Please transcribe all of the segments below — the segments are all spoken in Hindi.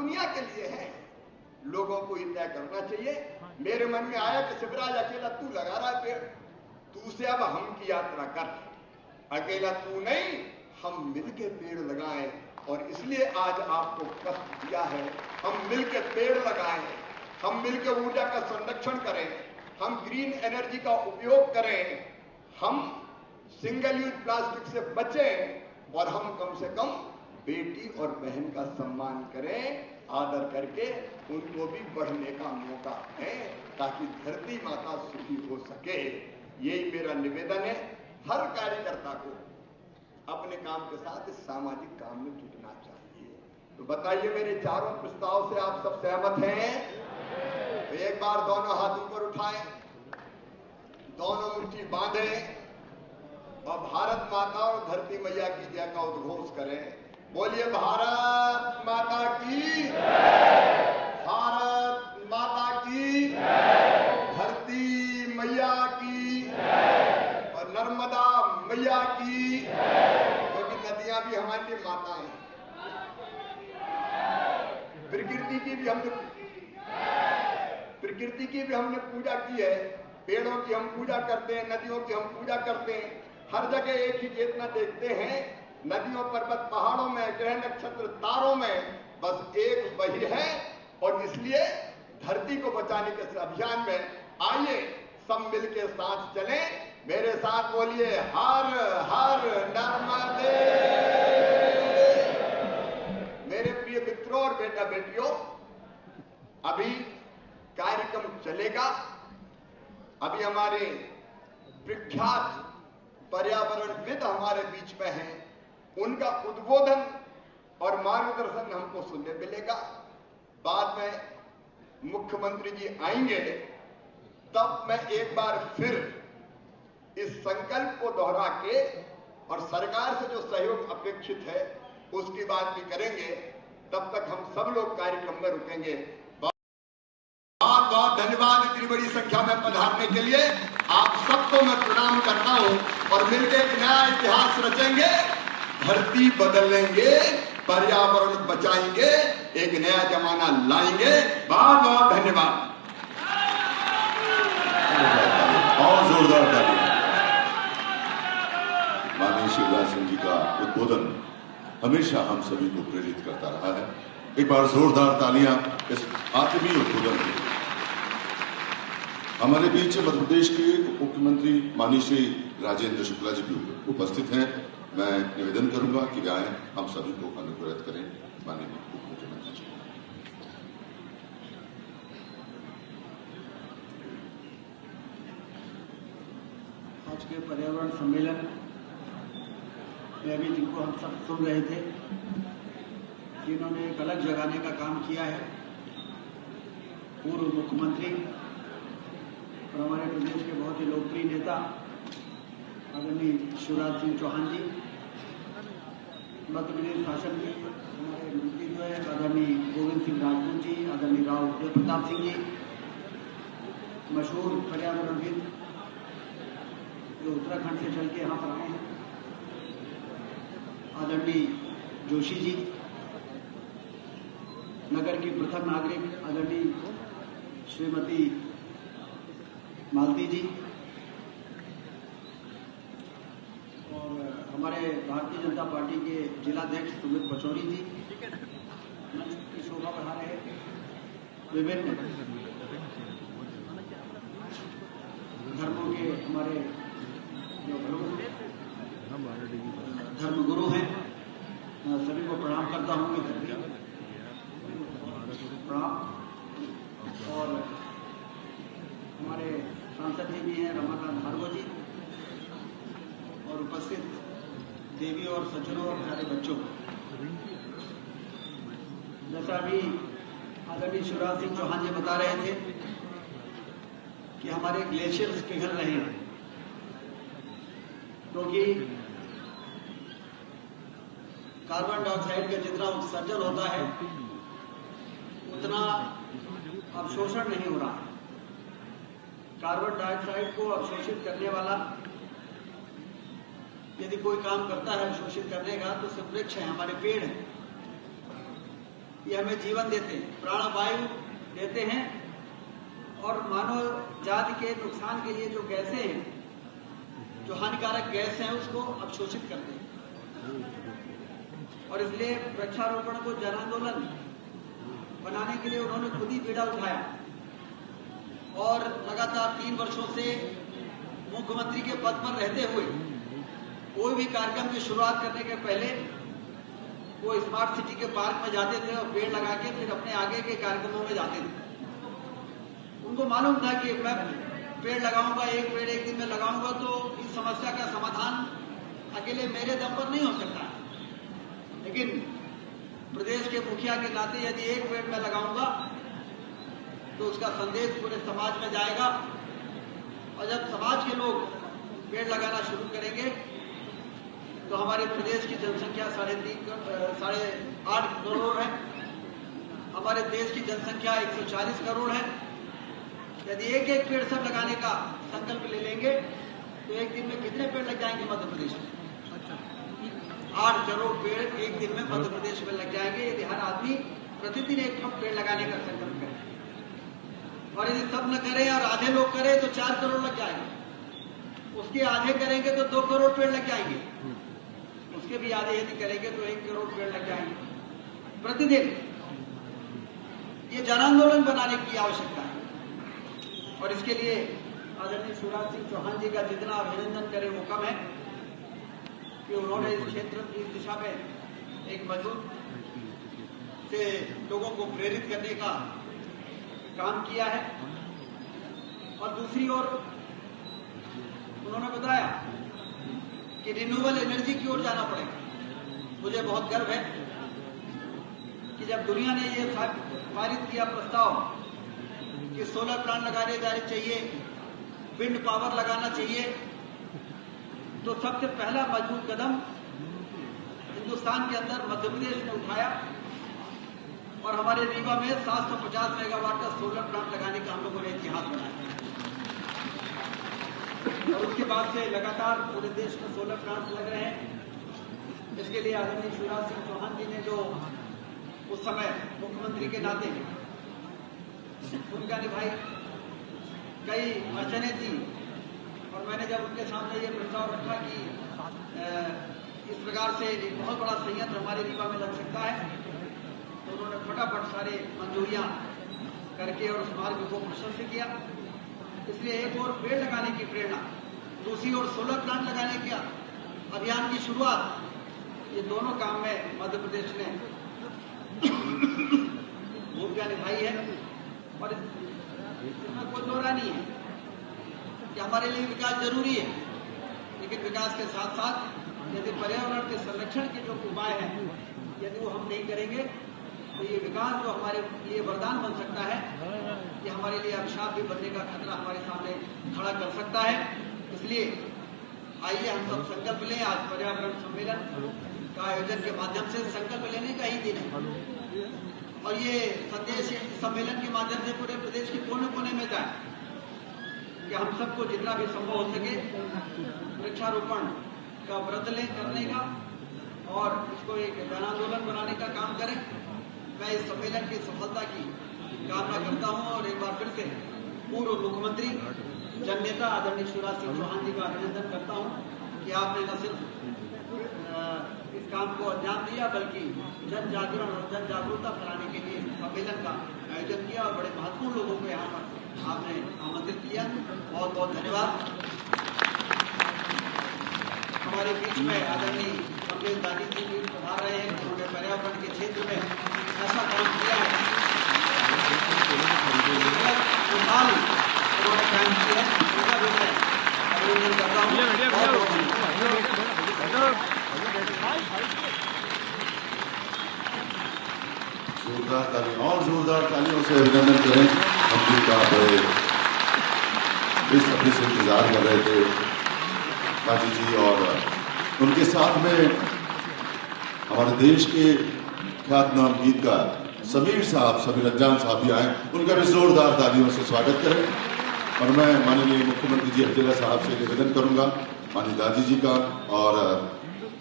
दुनिया के लिए है। लोगों को ये तय करना चाहिए। मेरे मन में आया कि शिवराज अकेला तू लगा रहा है पेड़, तू से अब हम की यात्रा कर, अकेला तू नहीं, हम मिलके पेड़ लगाएं। और इसलिए आज आपको कष्ट दिया है। हम मिलके पेड़ लगाएं, हम मिलकर ऊर्जा का संरक्षण करें, हम ग्रीन एनर्जी का उपयोग करें, हम सिंगल यूज प्लास्टिक से बचें और हम कम से कम बेटी और बहन का सम्मान करें, आदर करके उनको भी बढ़ने का मौका दें ताकि धरती माता सुखी हो सके। यही मेरा निवेदन है। हर कार्यकर्ता को अपने काम के साथ इस सामाजिक काम में जुटना चाहिए। तो बताइए, मेरे चारों प्रस्ताव से आप सब सहमत हैं? तो एक बार दोनों हाथ ऊपर उठाएं, दोनों मुट्ठी बांधें और भारत माता और धरती मैया की जय का उद्घोष करें। बोलिए भारत माता की जय, भारत माता की जय, धरती मैया की जय और नर्मदा मैया की जय, क्योंकि नदियां भी हमारे लिए माता हैं। प्रकृति की भी हमने पूजा की है। पेड़ों की हम पूजा करते हैं, नदियों की हम पूजा करते हैं। हर जगह एक ही चेतना देखते हैं। नदियों, पर्वत, पहाड़ों में, ग्रह, नक्षत्र, तारों में बस एक वही है। और इसलिए धरती को बचाने के अभियान में आइए सब मिलके साथ चलें। मेरे साथ बोलिए, हर हर नर्मदे। मेरे प्रिय मित्रों और बेटा बेटियों, अभी कार्यक्रम चलेगा। अभी हमारे विख्यात पर्यावरणविद हमारे बीच में हैं, उनका उद्बोधन और मार्गदर्शन हमको सुनने मिलेगा। बाद में मुख्यमंत्री जी आएंगे, तब मैं एक बार फिर इस संकल्प को दोहरा के और सरकार से जो सहयोग अपेक्षित है उसकी बात भी करेंगे। तब तक हम सब लोग कार्यक्रम में रुकेंगे। बहुत बहुत धन्यवाद इतनी बड़ी संख्या में पधारने के लिए। आप सबको मैं प्रणाम करता हूं और मिलकर एक नया इतिहास रचेंगे, धरती बदलेंगे, पर्यावरण बचाएंगे, एक नया जमाना लाएंगे। बहुत बहुत धन्यवाद। और जोरदार तालियां। माननीय शिवराज सिंह जी का उद्बोधन हमेशा हम सभी को प्रेरित करता रहा है। एक बार जोरदार तालियां इस आत्मीय उद्बोधन के लिए। हमारे बीच मध्य प्रदेश के उप मुख्यमंत्री माननीय श्री राजेंद्र शुक्ला जी भी उपस्थित हैं। मैं निवेदन करूंगा कि वे हम सभी को अनुग्रहित करें। माननीय उप मुख्यमंत्री जी। आज के पर्यावरण सम्मेलन में अभी जिनको हम सब सुन रहे थे, जिन्होंने एक अलग जगाने का काम किया है, पूर्व मुख्यमंत्री और हमारे प्रदेश के बहुत ही लोकप्रिय नेता आदरणीय शिवराज सिंह चौहान जी, मध्य प्रदेश शासन के हमारे मंत्री जो है आदरणीय गोविंद सिंह राजपूत जी, आदरणीय राव उदय प्रताप सिंह जी, मशहूर पर्यावरणविद जो उत्तराखंड से चल के यहाँ पर आए हैं, आदरणीय जोशी जी, नगर की प्रथम नागरिक आदरणीय श्रीमती मालती जी और हमारे भारतीय जनता पार्टी के जिलाध्यक्ष सुमित पचौरी जी, की शोभा बढ़ा रहे विभिन्न धर्मों के हमारे जो धर्म गुरु हैं, सभी को प्रणाम करता हूँ। प्रणाम। और हमारे सांसद जी भी हैं रमाकांत भार्गव जी और उपस्थित देवी और सज्जनों और प्यारे बच्चों, जैसा अभी आदरणीय शिवराज सिंह चौहान जी बता रहे थे कि हमारे ग्लेशियर्स पिघल रहे हैं, क्योंकि कार्बन डाइऑक्साइड का जितना उत्सर्जन होता है उतना अवशोषण नहीं हो रहा है। कार्बन डाइऑक्साइड को अवशोषित करने वाला यदि कोई काम करता है अवशोषित करने का, तो सब वृक्ष है, हमारे पेड़ हैं। ये हमें जीवन देते हैं, प्राणवायु देते हैं और मानव जाति के नुकसान के लिए जो गैसें हैं, जो हानिकारक गैस हैं, उसको अवशोषित करते हैं। और इसलिए वृक्षारोपण को जन आंदोलन बनाने के लिए उन्होंने खुद ही बीड़ा उठाया और लगातार 3 वर्षों से मुख्यमंत्री के पद पर रहते हुए कोई भी कार्यक्रम की शुरुआत करने के पहले वो स्मार्ट सिटी के पार्क में जाते थे और पेड़ लगा के फिर अपने आगे के कार्यक्रमों में जाते थे। उनको मालूम था कि मैं पेड़ लगाऊंगा, एक पेड़ एक दिन में लगाऊंगा तो इस समस्या का समाधान अकेले मेरे दम पर नहीं हो सकता, लेकिन प्रदेश के मुखिया के नाते यदि एक पेड़ मैं लगाऊंगा तो उसका संदेश पूरे समाज में जाएगा और जब समाज के लोग पेड़ लगाना शुरू करेंगे तो हमारे प्रदेश की जनसंख्या 8.5 करोड़ है, हमारे देश की जनसंख्या 140 करोड़ है। यदि एक एक पेड़ सब लगाने का संकल्प ले लेंगे तो एक दिन में कितने पेड़ लग जाएंगे मध्य प्रदेश में? 8 करोड़ पेड़ एक दिन में मध्य प्रदेश में लग जाएंगे यदि हर आदमी प्रतिदिन एक पेड़ लगाने का संकल्प करे। और यदि सब न करें और आधे लोग करें तो 4 करोड़ लग जाएंगे, उसके आधे करेंगे तो 2 करोड़ पेड़ लग जाएंगे, उसके भी आधे यदि करेंगे तो 1 करोड़ पेड़ लग जाएंगे प्रतिदिन। ये जन आंदोलन बनाने की आवश्यकता है और इसके लिए आदरणीय शिवराज सिंह चौहान जी का जितना अभिनंदन करें वो कम है कि उन्होंने इस क्षेत्र की दिशा में एक मजबूत से लोगों को प्रेरित करने का काम किया है। और दूसरी ओर उन्होंने बताया कि रिन्यूएबल एनर्जी की ओर जाना पड़ेगा। मुझे बहुत गर्व है कि जब दुनिया ने ये पारित किया प्रस्ताव कि सोलर प्लांट लगाने जाने चाहिए, विंड पावर लगाना चाहिए, तो सबसे पहला मजबूत कदम हिंदुस्तान के अंदर मध्य प्रदेश ने उठाया और हमारे रीवा में 750 मेगावाट का सोलर प्लांट लगाने का हम लोगों ने इतिहास बनाया। और उसके बाद से लगातार पूरे देश में सोलर प्लांट लग रहे हैं। इसके लिए आदरणीय शिवराज सिंह चौहान जी ने जो उस समय मुख्यमंत्री के नाते भूमिका निभाई, कई अड़चनें थी और मैंने जब उनके सामने ये प्रस्ताव रखा कि इस प्रकार से एक बहुत बड़ा संयंत्र हमारे रीवा में लग सकता है, तो उन्होंने फटाफट सारे मंजूरियां करके और उस मार्ग को प्रशस्त किया। इसलिए एक और पेड़ लगाने की प्रेरणा, दूसरी ओर सोलर प्लांट लगाने का अभियान की शुरुआत, ये दोनों काम में मध्य प्रदेश ने भूमिका निभाई है। और इसमें कोई दोहरा नहीं है कि हमारे लिए विकास जरूरी है, लेकिन विकास के साथ साथ यदि पर्यावरण के संरक्षण के जो उपाय हैं यदि वो हम नहीं करेंगे तो ये विकास जो हमारे लिए वरदान बन सकता है, ये हमारे लिए अभिशाप भी बनने का खतरा हमारे सामने खड़ा कर सकता है। इसलिए आइए हम सब संकल्प लें। आज पर्यावरण सम्मेलन का आयोजन के माध्यम से संकल्प लेने का ही दिन है और ये संदेश सम्मेलन के माध्यम से पूरे प्रदेश के कोने कोने में जाए कि हम सबको जितना भी संभव हो सके वृक्षारोपण का व्रत लें करने का और इसको एक जन आंदोलन बनाने का काम करें। मैं इस सम्मेलन की सफलता की कामना करता हूं और एक बार फिर से पूर्व मुख्यमंत्री जननेता आदरणीय शिवराज सिंह चौहान जी का अभिनंदन करता हूं कि आपने न सिर्फ इस काम को अंजाम दिया बल्कि जन जागरण और जन जागरूकता फैलाने के लिए सम्मेलन का आयोजन किया और बड़े महत्वपूर्ण लोगों को यहाँ पर आपने आमंत्रित किया। बहुत बहुत धन्यवाद। हमारे बीच में आदरणीय कमलेश दादी जी भी पधार रहे हैं, उन्होंने पर्यावरण के क्षेत्र में ऐसा काम किया है, उन्होंने काम किया है, उनका भी मैं अभिनंदन करता हूँ। जोरदार तालियां और जोरदार तालियों से अभिनंदन करें हम जिनका इस सभी से इंतजार कर रहे थे काजी जी, और उनके साथ में हमारे देश के ख्यातनाम गीतकार समीर साहब, समीर रंजान साहब भी आए, उनका भी जोरदार तालियों से स्वागत करें। और मैं माननीय मुख्यमंत्री जी हजेला साहब से निवेदन करूंगा माननीय दादी जी का और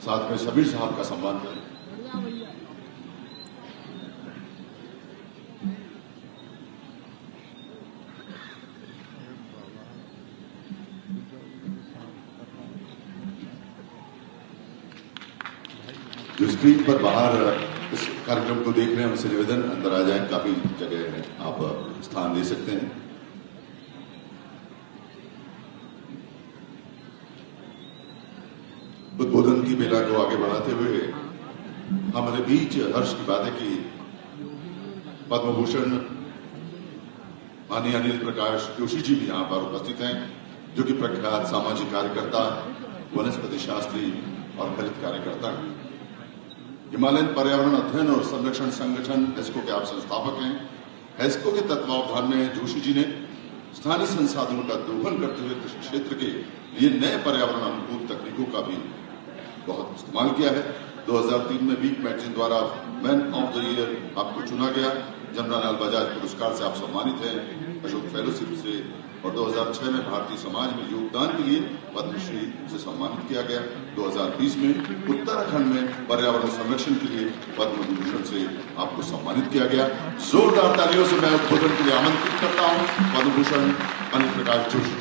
साथ में समीर साहब का सम्मान करें। जो स्क्रीन पर बाहर इस कार्यक्रम को देख रहे हैं उनसे निवेदन अंदर आ जाए, काफी जगह है, आप स्थान दे सकते हैं। उद्बोधन की बेला को आगे बढ़ाते हुए हमारे बीच हर्ष की बात है कि पद्म भूषण माननीय अनिल प्रकाश जोशी जी भी यहाँ पर उपस्थित हैं, जो कि प्रख्यात सामाजिक कार्यकर्ता, वनस्पति शास्त्री और हरित कार्यकर्ता हैं। हिमालयन पर्यावरण अध्ययन और संरक्षण संगठन हेस्को के आप संस्थापक हैं। हेस्को के तत्वावधान में जोशी जी ने स्थानीय संसाधनों का दोहन करते हुए कृषि क्षेत्र के लिए नए पर्यावरण अनुकूल तकनीकों का भी बहुत इस्तेमाल किया है। 2003 में वीक मैगजीन द्वारा मैन ऑफ द ईयर आपको चुना गया। जमनालाल बजाज पुरस्कार से आप सम्मानित हैं, अशोक फेलोशिप से, और 2006 में भारतीय समाज में योगदान के लिए पद्मश्री से सम्मानित किया गया। 2020 में उत्तराखंड में पर्यावरण संरक्षण के लिए पद्म विभूषण से आपको सम्मानित किया गया। जोरदार तालियों से मैं उद्बोधन के लिए आमंत्रित करता हूं पद्म भूषण अनिल प्रकाश जोशी।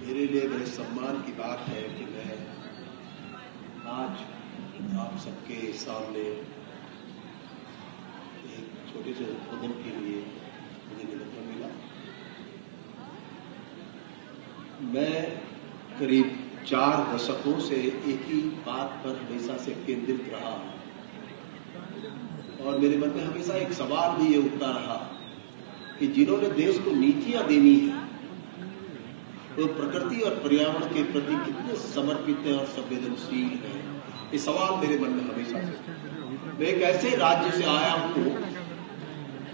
मेरे लिए बड़े सम्मान की बात है कि मैं आज आप सबके सामने एक छोटे से उद्बोधन के लिए मुझे निमंत्रण मिला। मैं करीब 4 दशकों से एक ही बात पर हमेशा से केंद्रित रहा और मेरे मन में हमेशा एक सवाल भी ये उठता रहा कि जिन्होंने देश को नीतियां देनी है वो प्रकृति और पर्यावरण के प्रति कितने समर्पित है और संवेदनशील है। ये सवाल मेरे मन में हमेशा से। मैं एक ऐसे राज्य से आया हूँ,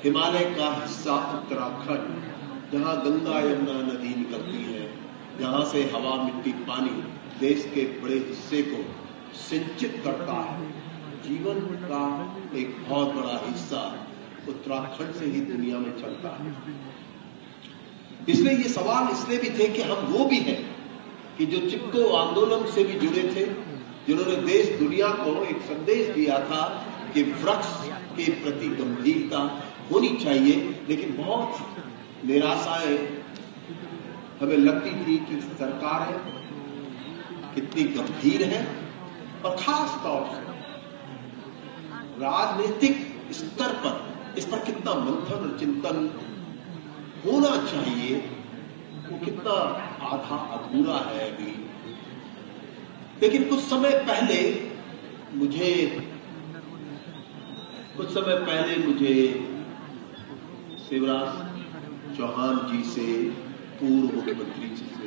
हिमालय का हिस्सा उत्तराखंड, जहाँ गंगा यमुना नदी निकलती है, जहाँ से हवा मिट्टी पानी देश के बड़े हिस्से को सिंचित करता है। जीवन का एक बहुत बड़ा हिस्सा उत्तराखंड से ही दुनिया में चलता है। इसलिए ये सवाल इसलिए भी थे कि हम वो भी हैं कि जो चिपको आंदोलन से भी जुड़े थे, जिन्होंने देश दुनिया को एक संदेश दिया था कि वृक्ष के प्रति गंभीरता होनी चाहिए। लेकिन बहुत निराशाएं हमें लगती थी कि सरकारें कितनी गंभीर है और खास तौर से राजनीतिक स्तर पर इस पर कितना मंथन और चिंतन होना चाहिए, वो कितना आधा अधूरा है अभी। लेकिन कुछ समय पहले मुझे शिवराज चौहान जी से, पूर्व मुख्यमंत्री जी से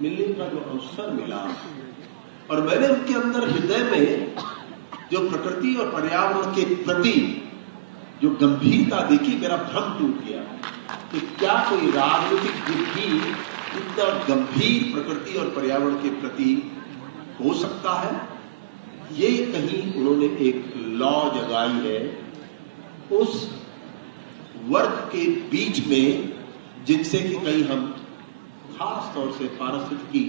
मिलने का जो अवसर मिला और मैंने उनके अंदर हृदय में जो प्रकृति और पर्यावरण के प्रति जो गंभीरता देखी, मेरा भ्रम टूट गया कि क्या कोई राजनीतिक बुद्धि इतना गंभीर प्रकृति और पर्यावरण के प्रति हो सकता है। ये कहीं उन्होंने एक लॉ जगाई है उस वर्ग के बीच में जिनसे कि कहीं हम खास तौर से पारिस्थितिकी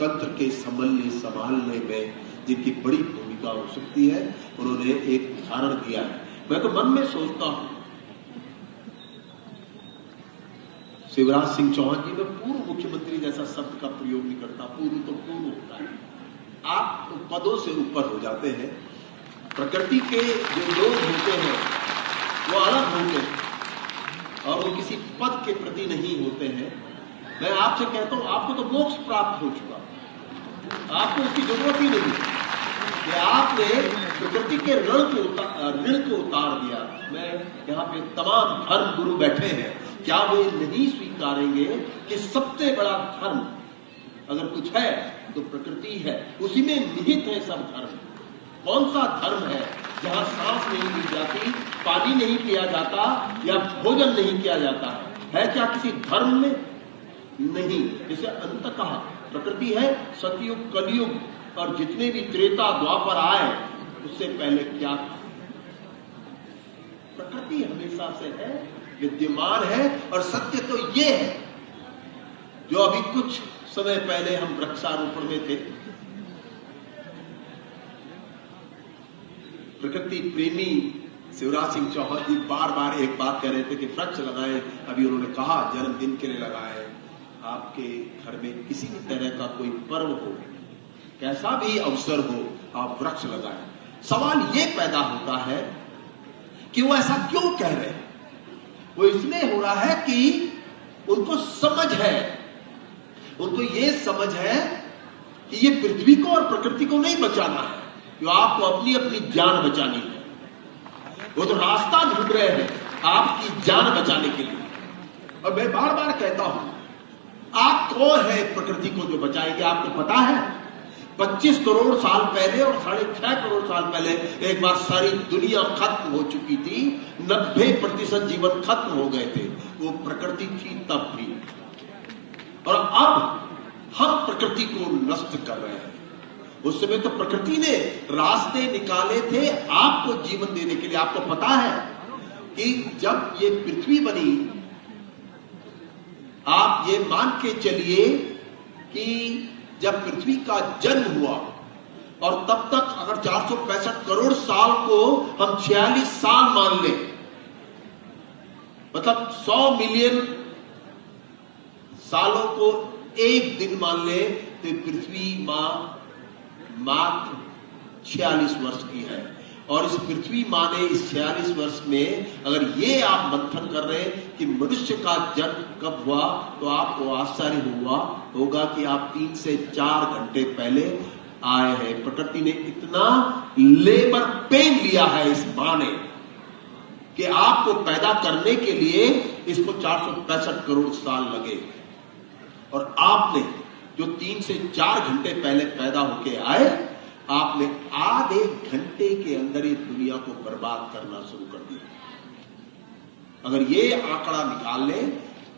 तंत्र के संभालने में जिनकी बड़ी भूमिका हो सकती है, उन्होंने एक उदाहरण दिया है। मैं तो मन में सोचता हूं, शिवराज सिंह चौहान जी, मैं पूर्व मुख्यमंत्री जैसा शब्द का प्रयोग नहीं करता, पूर्व तो पूर्व होता है, आप पदों से ऊपर हो जाते हैं। प्रकृति के जो लोग होते हैं वो अलग होते हैं और वो किसी पद के प्रति नहीं होते हैं। मैं आपसे कहता हूं, आपको तो मोक्ष प्राप्त हो चुका, आपको उसकी जरूरत ही नहीं कि आपने प्रकृति के ऋण को उतार दिया। मैं यहाँ पे तमाम धर्म गुरु बैठे हैं, क्या वे नहीं स्वीकारेंगे कि सबसे बड़ा धर्म अगर कुछ है तो प्रकृति है, उसी में निहित है सब धर्म। कौन सा धर्म है जहां सांस नहीं ली जाती, पानी नहीं पिया जाता या भोजन नहीं किया जाता है क्या किसी धर्म में? नहीं। जैसे अंततः प्रकृति है, सतयुग कलयुग और जितने भी त्रेता द्वापर आए उससे पहले क्या था? प्रकृति हमेशा से है, विद्यमान है। और सत्य तो ये है जो अभी कुछ समय पहले हम वृक्षारोपण में थे, प्रकृति प्रेमी शिवराज सिंह चौहान जी बार बार एक बात कह रहे थे कि वृक्ष लगाएं। अभी उन्होंने कहा जन्मदिन के लिए लगाएं। आपके घर में किसी भी तरह का कोई पर्व हो, कैसा भी अवसर हो, आप वृक्ष लगाएं। सवाल ये पैदा होता है कि वो ऐसा क्यों कह रहे हैं। वो इसलिए हो रहा है कि उनको समझ है, उनको ये समझ है कि ये पृथ्वी को और प्रकृति को नहीं बचाना है, जो आपको अपनी अपनी जान बचानी है। वो तो रास्ता ढूंढ रहे हैं आपकी जान बचाने के लिए। और मैं बार बार कहता हूं, आप कौन है प्रकृति को जो बचाएंगे? आपको पता है 25 करोड़ साल पहले और 6.5 करोड़ साल पहले एक बार सारी दुनिया खत्म हो चुकी थी। 90% जीवन खत्म हो गए थे। वो प्रकृति थी तब भी, और अब हम प्रकृति को नष्ट कर रहे हैं। उस समय तो प्रकृति ने रास्ते निकाले थे आपको जीवन देने के लिए। आपको पता है कि जब ये पृथ्वी बनी, आप ये मान के चलिए कि जब पृथ्वी का जन्म हुआ और तब तक अगर 465 करोड़ साल को हम 46 साल मान लें, मतलब 100 मिलियन सालों को एक दिन मान ले, तो पृथ्वी मात्र 46 वर्ष की है। और इस पृथ्वी माँ ने इस 46 वर्ष में अगर ये आप मंथन कर रहे हैं कि मनुष्य का जन्म कब हुआ, तो आपको आश्चर्य होगा कि आप 3 से 4 घंटे पहले आए हैं। प्रकृति ने इतना लेबर पेन लिया है इस माँ ने कि आपको पैदा करने के लिए इसको 465 करोड़ साल लगे। और आपने जो 3 से 4 घंटे पहले पैदा होके आए, आपने आधे घंटे के अंदर ही दुनिया को बर्बाद करना शुरू कर दिया। अगर ये आंकड़ा निकाल लें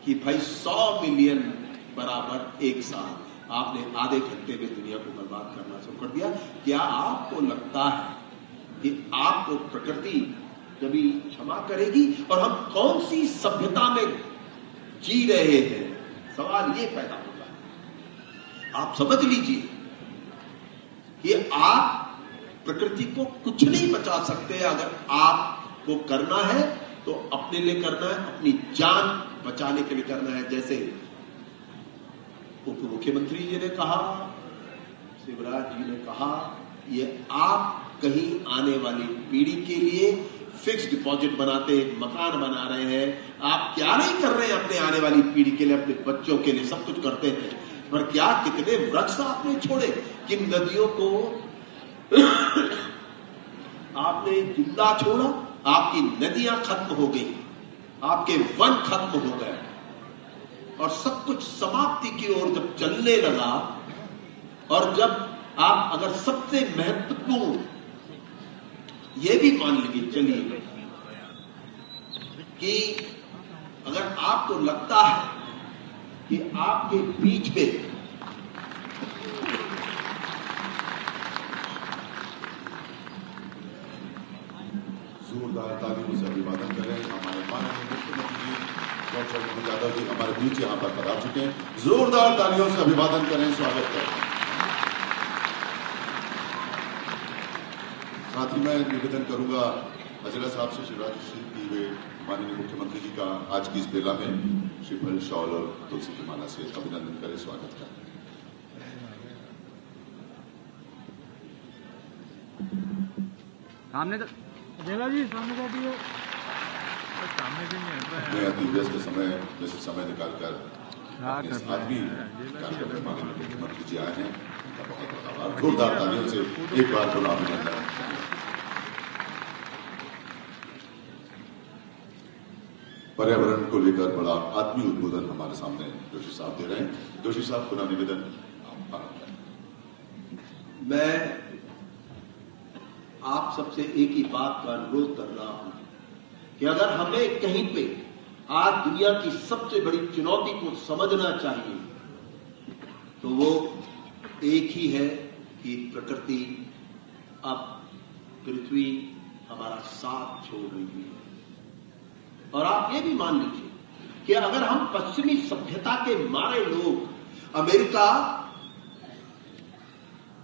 कि भाई 100 मिलियन बराबर 1 साल, आपने आधे घंटे में दुनिया को बर्बाद करना शुरू कर दिया। क्या आपको लगता है कि आपको प्रकृति कभी क्षमा करेगी? और हम कौन सी सभ्यता में जी रहे हैं? सवाल ये पैदा होता है। आप समझ लीजिए कि आप प्रकृति को कुछ नहीं बचा सकते। अगर आपको करना है तो अपने लिए करना है, अपनी जान बचाने के लिए करना है। जैसे उप मुख्यमंत्री जी ने कहा, शिवराज जी ने कहा, ये आप कहीं आने वाली पीढ़ी के लिए फिक्स डिपॉजिट बनाते, मकान बना रहे हैं। आप क्या नहीं कर रहे हैं अपने आने वाली पीढ़ी के लिए, अपने बच्चों के लिए सब कुछ करते हैं। पर क्या कितने वृक्ष आपने छोड़े, किन नदियों को आपने जिंदा छोड़ा। आपकी नदियां खत्म हो गई, आपके वन खत्म हो गए, और सब कुछ समाप्ति की ओर जब चलने लगा, और जब आप अगर सबसे महत्वपूर्ण ये भी मान लीजिए, चलिए कि अगर आपको लगता है कि आपके बीच में जोरदार तालियों से अभिवादन करें हमारे माननीय मुख्यमंत्री डॉक्टर मोहन यादव जी हमारे बीच यहाँ पर पधार चुके हैं। जोरदार तालियों से अभिवादन करें, स्वागत करें। साथ ही मैं निवेदन करूंगा अजला साहब से, शिवराज सिंह की वे माननीय मुख्यमंत्री जी का आज की इस बेला में श्रीफल, शॉल और तुलसी की माला से अभिनंदन करें, स्वागत करें। सामने तो जेला जी सामने बैठिए, सामने भी नहीं है। मैं अति व्यस्त समय निकालकर इस आदमी कार्यक्रम में माननीय मुख्यमंत्री जी आए हैं, उनका बहुत बहुत आभार। जोरदार तालियों से एक बार बोला अभिनंदन। पर्यावरण को लेकर बड़ा आत्मीय उद्बोधन हमारे सामने जोशी साहब दे रहे हैं। जोशी साहब, पुनः निवेदन आप पालन करें। मैं आप सबसे एक ही बात का अनुरोध कर रहा हूं कि अगर हमें कहीं पे आज दुनिया की सबसे बड़ी चुनौती को समझना चाहिए, तो वो एक ही है कि प्रकृति अब पृथ्वी हमारा साथ छोड़ रही है। और आप ये भी मान लीजिए कि अगर हम पश्चिमी सभ्यता के मारे लोग अमेरिका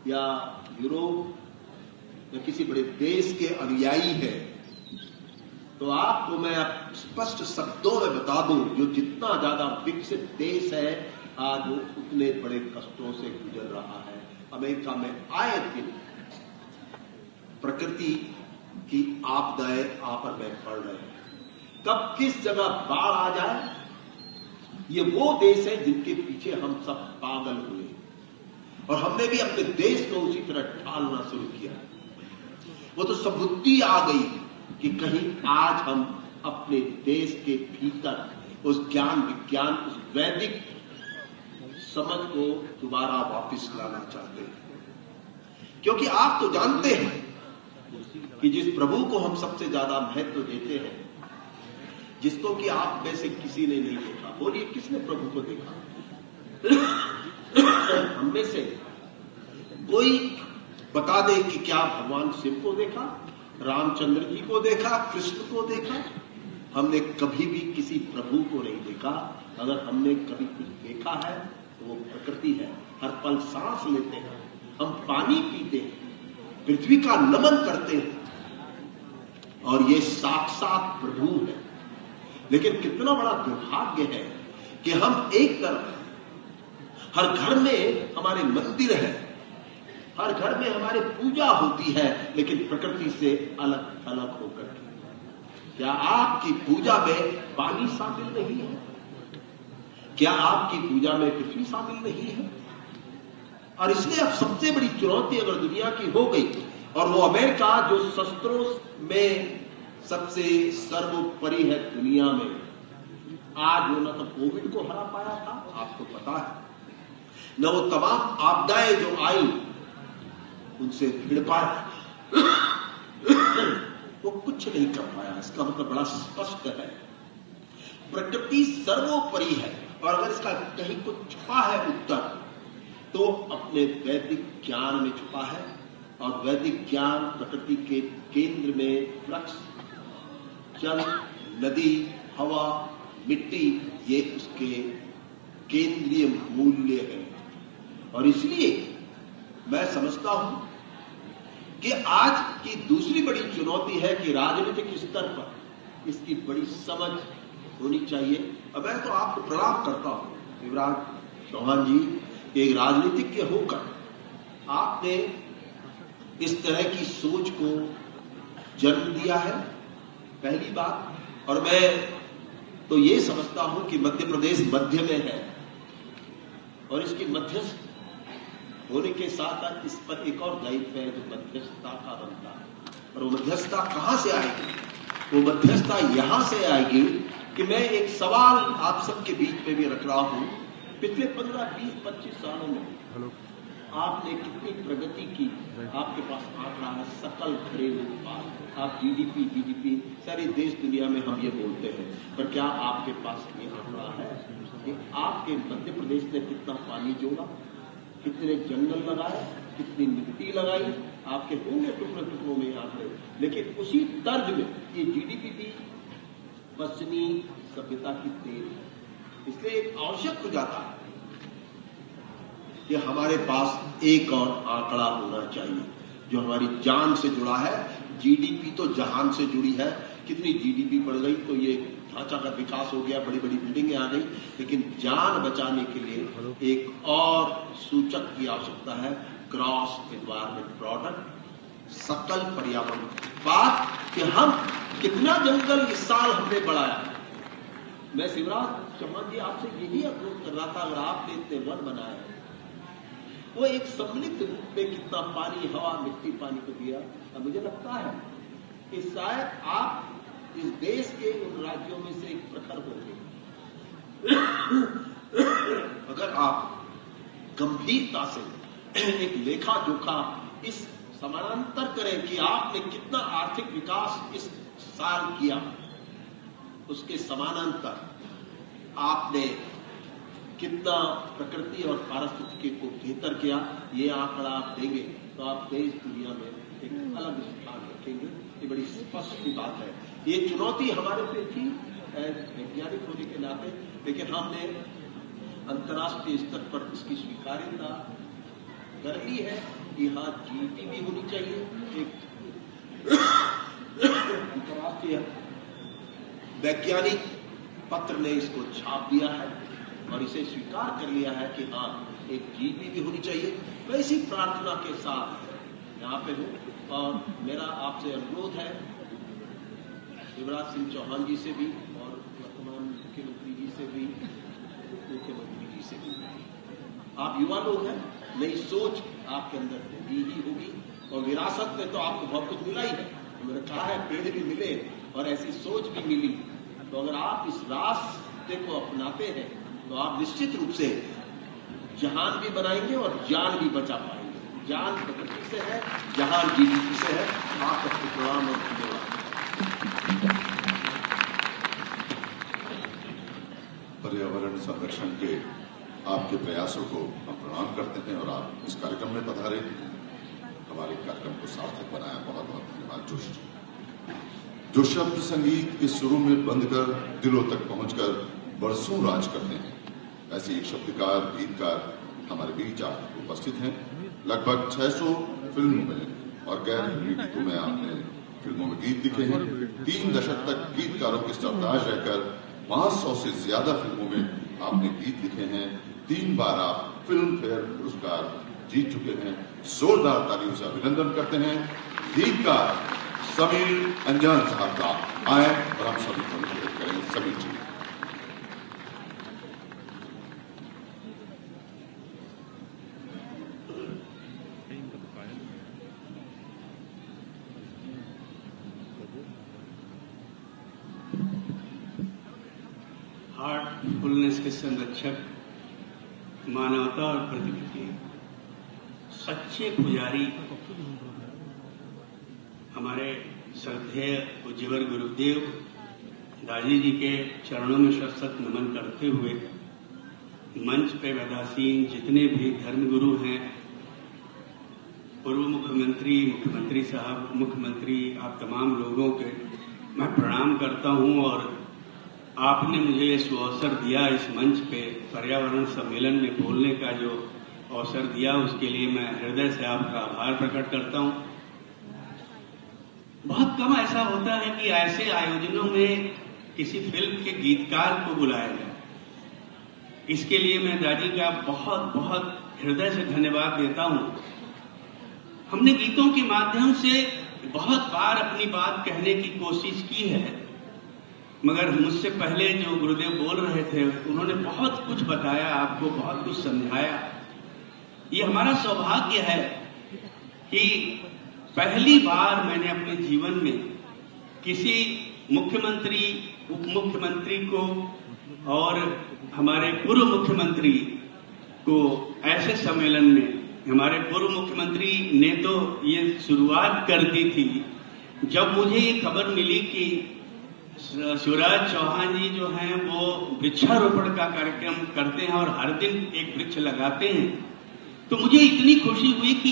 या यूरोप या किसी बड़े देश के अनुयायी हैं, तो आपको मैं स्पष्ट शब्दों में बता दूं, जो जितना ज्यादा विकसित देश है आज वो उतने बड़े कष्टों से गुजर रहा है। अमेरिका में आए दिन प्रकृति की आपदाएं आप और मैं पड़ रहे हैं। कब किस जगह बाढ़ आ जाए, ये वो देश है जिनके पीछे हम सब पागल हुए और हमने भी अपने देश को उसी तरह ढालना शुरू किया। वो तो सबुद्धि आ गई कि कहीं आज हम अपने देश के भीतर उस ज्ञान विज्ञान, उस वैदिक समझ को दोबारा वापस लाना चाहते हैं। क्योंकि आप तो जानते हैं कि जिस प्रभु को हम सबसे ज्यादा महत्व देते हैं, जिसको कि आप में से किसी ने नहीं देखा, बोलिए किसने प्रभु को देखा? हम में से कोई बता दे कि क्या भगवान शिव को देखा, रामचंद्र जी को देखा, कृष्ण को देखा? हमने कभी भी किसी प्रभु को नहीं देखा। अगर हमने कभी कुछ देखा है तो वो प्रकृति है। हर पल सांस लेते हैं, हम पानी पीते हैं, पृथ्वी का नमन करते हैं और ये साक्षात प्रभु है। लेकिन कितना बड़ा दुर्भाग्य है कि हम एक तरफ हर घर में हमारे मंदिर है, हर घर में हमारे पूजा होती है, लेकिन प्रकृति से अलग थलग होकर। क्या आपकी पूजा में पानी शामिल नहीं है? क्या आपकी पूजा में पृथ्वी शामिल नहीं है? और इसलिए अब सबसे बड़ी चुनौती अगर दुनिया की हो गई, और वो अमेरिका जो शस्त्रों में सबसे सर्वोपरि है दुनिया में, आज वो न तो कोविड को हरा पाया था, आपको पता है, न वो तमाम आपदाएं जो आई उनसे भिड़ पाया, वो कुछ नहीं कर पाया। इसका मतलब बड़ा स्पष्ट है, प्रकृति सर्वोपरि है। और अगर इसका कहीं कुछ छुपा है उत्तर, तो अपने वैदिक ज्ञान में छुपा है। और वैदिक ज्ञान प्रकृति के केंद्र में वृक्ष, जल, नदी, हवा, मिट्टी, ये उसके केंद्रीय मूल्य है। और इसलिए मैं समझता हूं कि आज की दूसरी बड़ी चुनौती है कि राजनीतिक स्तर पर इसकी बड़ी समझ होनी चाहिए। अब मैं तो आपको प्रणाम करता हूं शिवराज चौहान जी, एक राजनीतिज्ञ होकर आपने इस तरह की सोच को जन्म दिया है, पहली बात। और मैं तो ये समझता हूं कि मध्य प्रदेश मध्य में है और इसकी मध्यस्थ होने के साथ साथ इस पर एक और दायित्व है जो मध्यस्थता का बनता है। और वो मध्यस्थता कहां से आएगी? वो मध्यस्थता यहां से आएगी कि मैं एक सवाल आप सबके बीच में भी रख रहा हूं। पिछले 15, 20, 25 सालों में आपने कितनी प्रगति की? आपके पास आंकड़ा है, सकल घरेलू उत्पाद, आप जीडीपी, सारे देश दुनिया में हम ये बोलते हैं, पर क्या आपके पास ये आंकड़ा है कि आपके मध्य प्रदेश ने कितना पानी जोड़ा, कितने जंगल लगाए, कितनी मिट्टी लगाई? आपके होंगे टुकड़ों में आंकड़े, लेकिन उसी तर्ज में ये जीडीपी भी पश्चिमी सभ्यता की देन है। इसलिए आवश्यक हो जाता है कि हमारे पास एक और आंकड़ा होना चाहिए जो हमारी जान से जुड़ा है। जीडीपी तो जहान से जुड़ी है, कितनी जीडीपी बढ़ गई तो ये ढांचागत विकास हो गया, बड़ी बड़ी बिल्डिंगें आ गई, लेकिन जान बचाने के लिए एक और सूचक की आवश्यकता है, ग्रॉस एनवायरमेंट प्रोडक्ट, सकल पर्यावरण बात कि हम कितना जंगल इस साल हमने बढ़ाया। मैं शिवराज चौहान जी आपसे यही अनुरोध कर रहा था, अगर आपने इतने वन बनाए, वो एक सम्मिलित रूप में कितना पानी, हवा, मिट्टी, पानी को दिया। अब मुझे लगता है कि शायद आप इस देश के उन राज्यों में से एक प्रखर होंगे अगर आप गंभीरता से एक लेखा जोखा इस समानांतर करें कि आपने कितना आर्थिक विकास इस साल किया, उसके समानांतर आपने कितना प्रकृति और पारिस्थितिकी को बेहतर किया, ये आंकड़ा आप देंगे तो आप देश दुनिया में एक अलग स्थान रखेंगे। ये बड़ी स्पष्ट की बात है। ये चुनौती हमारे पे थी वैज्ञानिक होने के नाते, लेकिन हमने अंतर्राष्ट्रीय स्तर पर इसकी स्वीकार्यता कर ली है कि हाँ जीडीपी भी होनी चाहिए, एक अंतर्राष्ट्रीय वैज्ञानिक पत्र ने इसको छाप दिया है और इसे स्वीकार कर लिया है कि हाँ, एक जीबी भी होनी चाहिए। मैं इसी प्रार्थना के साथ यहाँ पे हूँ और मेरा आपसे अनुरोध है, शिवराज सिंह चौहान जी से भी और वर्तमान मुख्यमंत्री जी से भी, उप मुख्यमंत्री जी से भी, आप युवा लोग हैं, नई सोच आपके अंदर होगी ही होगी और विरासत में तो आपको बहुत कुछ मिला ही है। मैंने कहा है पेड़ भी मिले और ऐसी सोच भी मिली, तो अगर आप इस रास्ते को अपनाते हैं तो आप निश्चित रूप से जहान भी बनाएंगे और जान भी बचा पाएंगे। जान प्रकृति से है, जहान जीवन से है। आपका प्रणाम और धन्यवाद। पर्यावरण संरक्षण के आपके प्रयासों को हम प्रणाम करते हैं और आप इस कार्यक्रम में पधारे, हमारे कार्यक्रम को सार्थक बनाया। बहुत बहुत धन्यवाद जोशी जी। जो शब्द संगीत के सुरों में बंद कर दिलों तक पहुंचकर बरसों राज करते हैं, ऐसे एक शब्दकार गीतकार हमारे बीच आप उपस्थित हैं। लगभग 600 फिल्मों में और गैर फिल्मी गीतों में आपने फिल्मों में गीत लिखे हैं। 3 दशक तक गीतकारों के सरताज रहकर 500 से ज्यादा फिल्मों में आपने गीत लिखे हैं। 3 बार आप फिल्म फेयर पुरस्कार जीत चुके हैं। जोरदार तालियों से अभिनंदन करते हैं गीतकार समीर अंजान साहब का। आए और हम सभी को अनुरोध करेंगे समीर जी। हार्टफुलनेस के संरक्षक, मानवता और पृथ्वी के सच्चे पुजारी हमारे श्रद्धेय पूज्यवर गुरुदेव दाजी जी के चरणों में शत नमन करते हुए मंच पे वैदासीन जितने भी धर्मगुरु हैं, पूर्व मुख्यमंत्री, मुख्यमंत्री साहब, मुख्यमंत्री, आप तमाम लोगों के मैं प्रणाम करता हूं और आपने मुझे इस अवसर दिया, इस मंच पे पर्यावरण सम्मेलन में बोलने का जो अवसर दिया, उसके लिए मैं हृदय से आपका आभार प्रकट करता हूं। बहुत कम ऐसा होता है कि ऐसे आयोजनों में किसी फिल्म के गीतकार को बुलाया जाए। इसके लिए मैं दादी का बहुत बहुत हृदय से धन्यवाद देता हूं। हमने गीतों के माध्यम से बहुत बार अपनी बात कहने की कोशिश की है, मगर मुझसे पहले जो गुरुदेव बोल रहे थे उन्होंने बहुत कुछ बताया, आपको बहुत कुछ समझाया। ये हमारा सौभाग्य है कि पहली बार मैंने अपने जीवन में किसी मुख्यमंत्री, उप मुख्यमंत्री को और हमारे पूर्व मुख्यमंत्री को ऐसे सम्मेलन में, हमारे पूर्व मुख्यमंत्री ने तो ये शुरुआत कर दी थी जब मुझे ये खबर मिली कि शिवराज चौहान जी जो हैं वो वृक्षारोपण का कार्यक्रम करते हैं और हर दिन एक वृक्ष लगाते हैं, तो मुझे इतनी खुशी हुई कि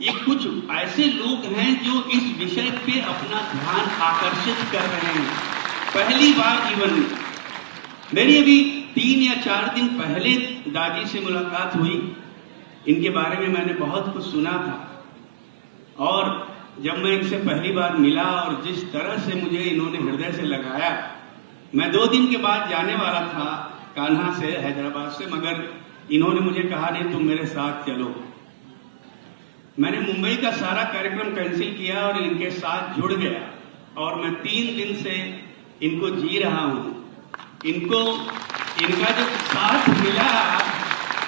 ये कुछ ऐसे लोग हैं जो इस विषय पे अपना ध्यान आकर्षित कर रहे हैं। पहली बार जीवन में मेरी अभी 3 या 4 दिन पहले दादी से मुलाकात हुई। इनके बारे में मैंने बहुत कुछ सुना था और जब मैं इनसे पहली बार मिला और जिस तरह से मुझे इन्होंने हृदय से लगाया, मैं 2 दिन के बाद जाने वाला था कान्हा से, हैदराबाद से, मगर इन्होंने मुझे कहा नहीं तुम मेरे साथ चलो। मैंने मुंबई का सारा कार्यक्रम कैंसिल किया और इनके साथ जुड़ गया और मैं 3 दिन से इनको जी रहा हूं। इनका जब साथ मिला